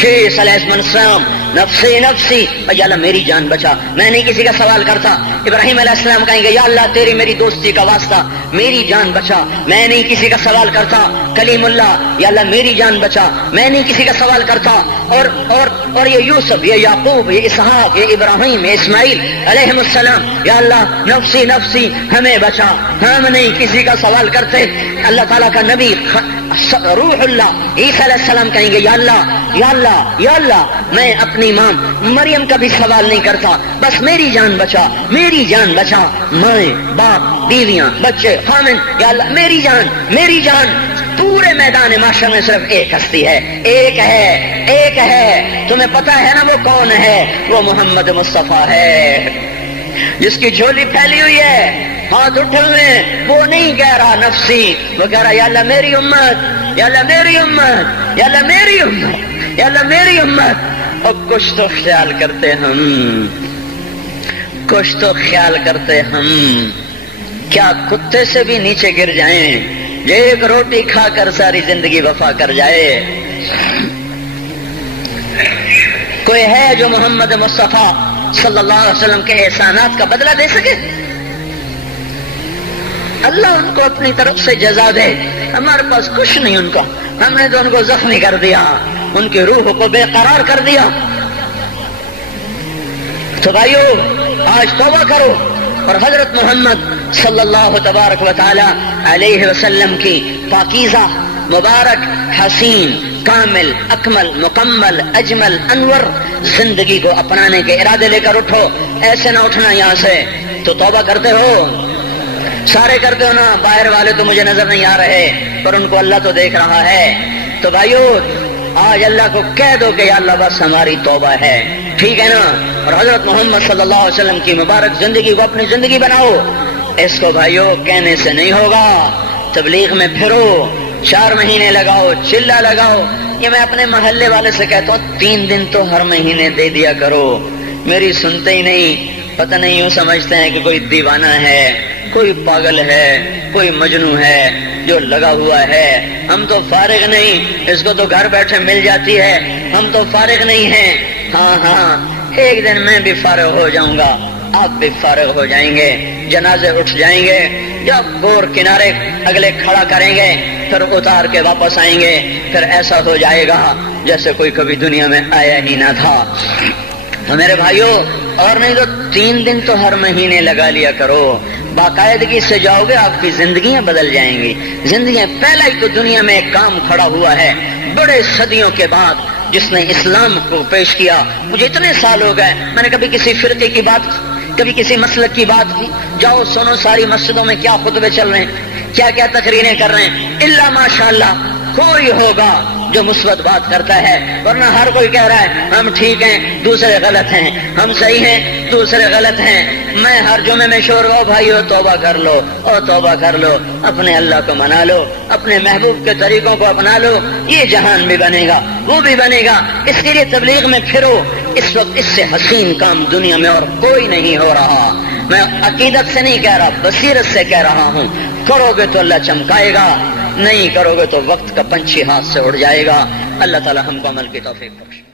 شیس علیہ السلام نفسی نفسی، یا اللہ میری جان بچا، میں نہیں کسی کا سوال کرتا۔ ابراہیم علیہ السلام کہیں گے یا اللہ تیری میری دوستی کا واسطہ میری جان بچا، میں نہیں کسی کا سوال کرتا۔ کلیم اللہ، یا اللہ میری جان بچا، میں نہیں کسی کا سوال کرتا۔ اور یہ یوسف، یہ یعقوب، یہ اسحاق، یہ ابراہیم، یہ اسماعیل علیہ السلام، یا اللہ نفسی نفسی ہمیں بچا، ہم نہیں کسی کا سوال کرتے۔ اللہ تعالیٰ کا نبی روح اللہ عیسیٰ علیہ السلام کہیں گے یا اللہ یا اللہ یا اللہ میں اپنی ماں مریم کا بھی سوال نہیں کرتا، بس میری جان بچا، میری جان بچا، ماں باپ بیویاں بچے خامن، یا اللہ میری جان میری جان۔ پورے میدان معاشرے میں صرف ایک ہستی ہے، ایک ہے، ایک ہے، تمہیں پتا ہے نا وہ کون ہے؟ وہ محمد مصطفیٰ ہے، جس کی جھولی پھیلی ہوئی ہے، ہاتھ اٹھے ہوئے، وہ نہیں کہہ رہا نفسی، وہ کہہ رہا یا اللہ میری امت، یا اللہ میری امت، یا اللہ میری امت، یا اللہ میری امت۔ اور کچھ تو خیال کرتے ہم، کچھ تو خیال کرتے ہم، کیا کتے سے بھی نیچے گر جائیں جو ایک روٹی کھا کر ساری زندگی وفا کر جائے؟ کوئی ہے جو محمد مصطفیٰ صلی اللہ علیہ وسلم کے احسانات کا بدلہ دے سکے؟ اللہ ان کو اپنی طرف سے جزا دے، ہمارے پاس کچھ نہیں ان کا، ہم نے تو ان کو زخمی کر دیا، ان کی روح کو بے قرار کر دیا۔ تو بھائیو آج توبہ کرو اور حضرت محمد صلی اللہ تبارک و تعالی علیہ وسلم کی پاکیزہ، مبارک، حسین، کامل، اکمل، مکمل، اجمل، انور زندگی کو اپنانے کے ارادے لے کر اٹھو۔ ایسے نہ اٹھنا یہاں سے، تو توبہ کرتے ہو، سارے کرتے ہو نا، باہر والے تو مجھے نظر نہیں آ رہے پر ان کو اللہ تو دیکھ رہا ہے۔ تو بھائیو آج اللہ کو کہہ دو کہ یا اللہ بس ہماری توبہ ہے، ٹھیک ہے نا؟ اور حضرت محمد صلی اللہ علیہ وسلم کی مبارک زندگی کو اپنی زندگی بناؤ۔ اس کو بھائیو کہنے سے نہیں ہوگا، تبلیغ میں پھرو، 4 مہینے لگاؤ، چلہ لگاؤ۔ یہ میں اپنے محلے والے سے کہتا ہوں 3 دن تو ہر مہینے دے دیا کرو، میری سنتے ہی نہیں، پتہ نہیں یوں سمجھتے ہیں کہ کوئی دیوانہ ہے، کوئی پاگل ہے، کوئی مجنون ہے جو لگا ہوا ہے۔ ہم تو فارغ نہیں، اس کو تو گھر بیٹھے مل جاتی ہے، ہم تو فارغ نہیں ہیں۔ ہاں ہاں ایک دن میں بھی فارغ ہو جاؤں گا، آپ بھی فارغ ہو جائیں گے، جنازے اٹھ جائیں گے، جب گور کنارے اگلے کھڑا کریں گے پھر اتار کے واپس آئیں گے، پھر ایسا ہو جائے گا جیسے کوئی کبھی دنیا میں آیا ہی نہ تھا۔ تو میرے بھائیوں، اور نہیں تو 3 دن تو ہر مہینے لگا لیا کرو، باقاعدگی سے جاؤ گے، آپ کی زندگیاں بدل جائیں گی۔ زندگیاں، پہلا ہی تو دنیا میں ایک کام کھڑا ہوا ہے بڑے صدیوں کے بعد جس نے اسلام کو پیش کیا۔ مجھے اتنے سال ہو گئے، میں نے کبھی کسی فرقے کی بات، کبھی کسی مسلک کی بات کی؟ جاؤ سنو ساری مسجدوں میں کیا خطبے چل رہے ہیں، کیا کیا تقریریں کر رہے ہیں۔ الا ماشاءاللہ کوئی ہوگا جو مثبت بات کرتا ہے، ورنہ ہر کوئی کہہ رہا ہے ہم ٹھیک ہیں دوسرے غلط ہیں، ہم صحیح ہیں دوسرے غلط ہیں۔ میں ہر جمعے میں شور گاؤں، بھائیو توبہ کر لو، اور توبہ کر لو، اپنے اللہ کو منا لو، اپنے محبوب کے طریقوں کو اپنا لو، یہ جہان بھی بنے گا، وہ بھی بنے گا۔ اس کے لیے تبلیغ میں پھرو۔ اس وقت اس سے حسین کام دنیا میں اور کوئی نہیں ہو رہا۔ میں عقیدت سے نہیں کہہ رہا، بصیرت سے کہہ رہا ہوں۔ کرو گے تو اللہ چمکائے گا، نہیں کرو گے تو وقت کا پنچھی ہاتھ سے اڑ جائے گا۔ اللہ تعالی ہم کو عمل کی توفیق بخشے۔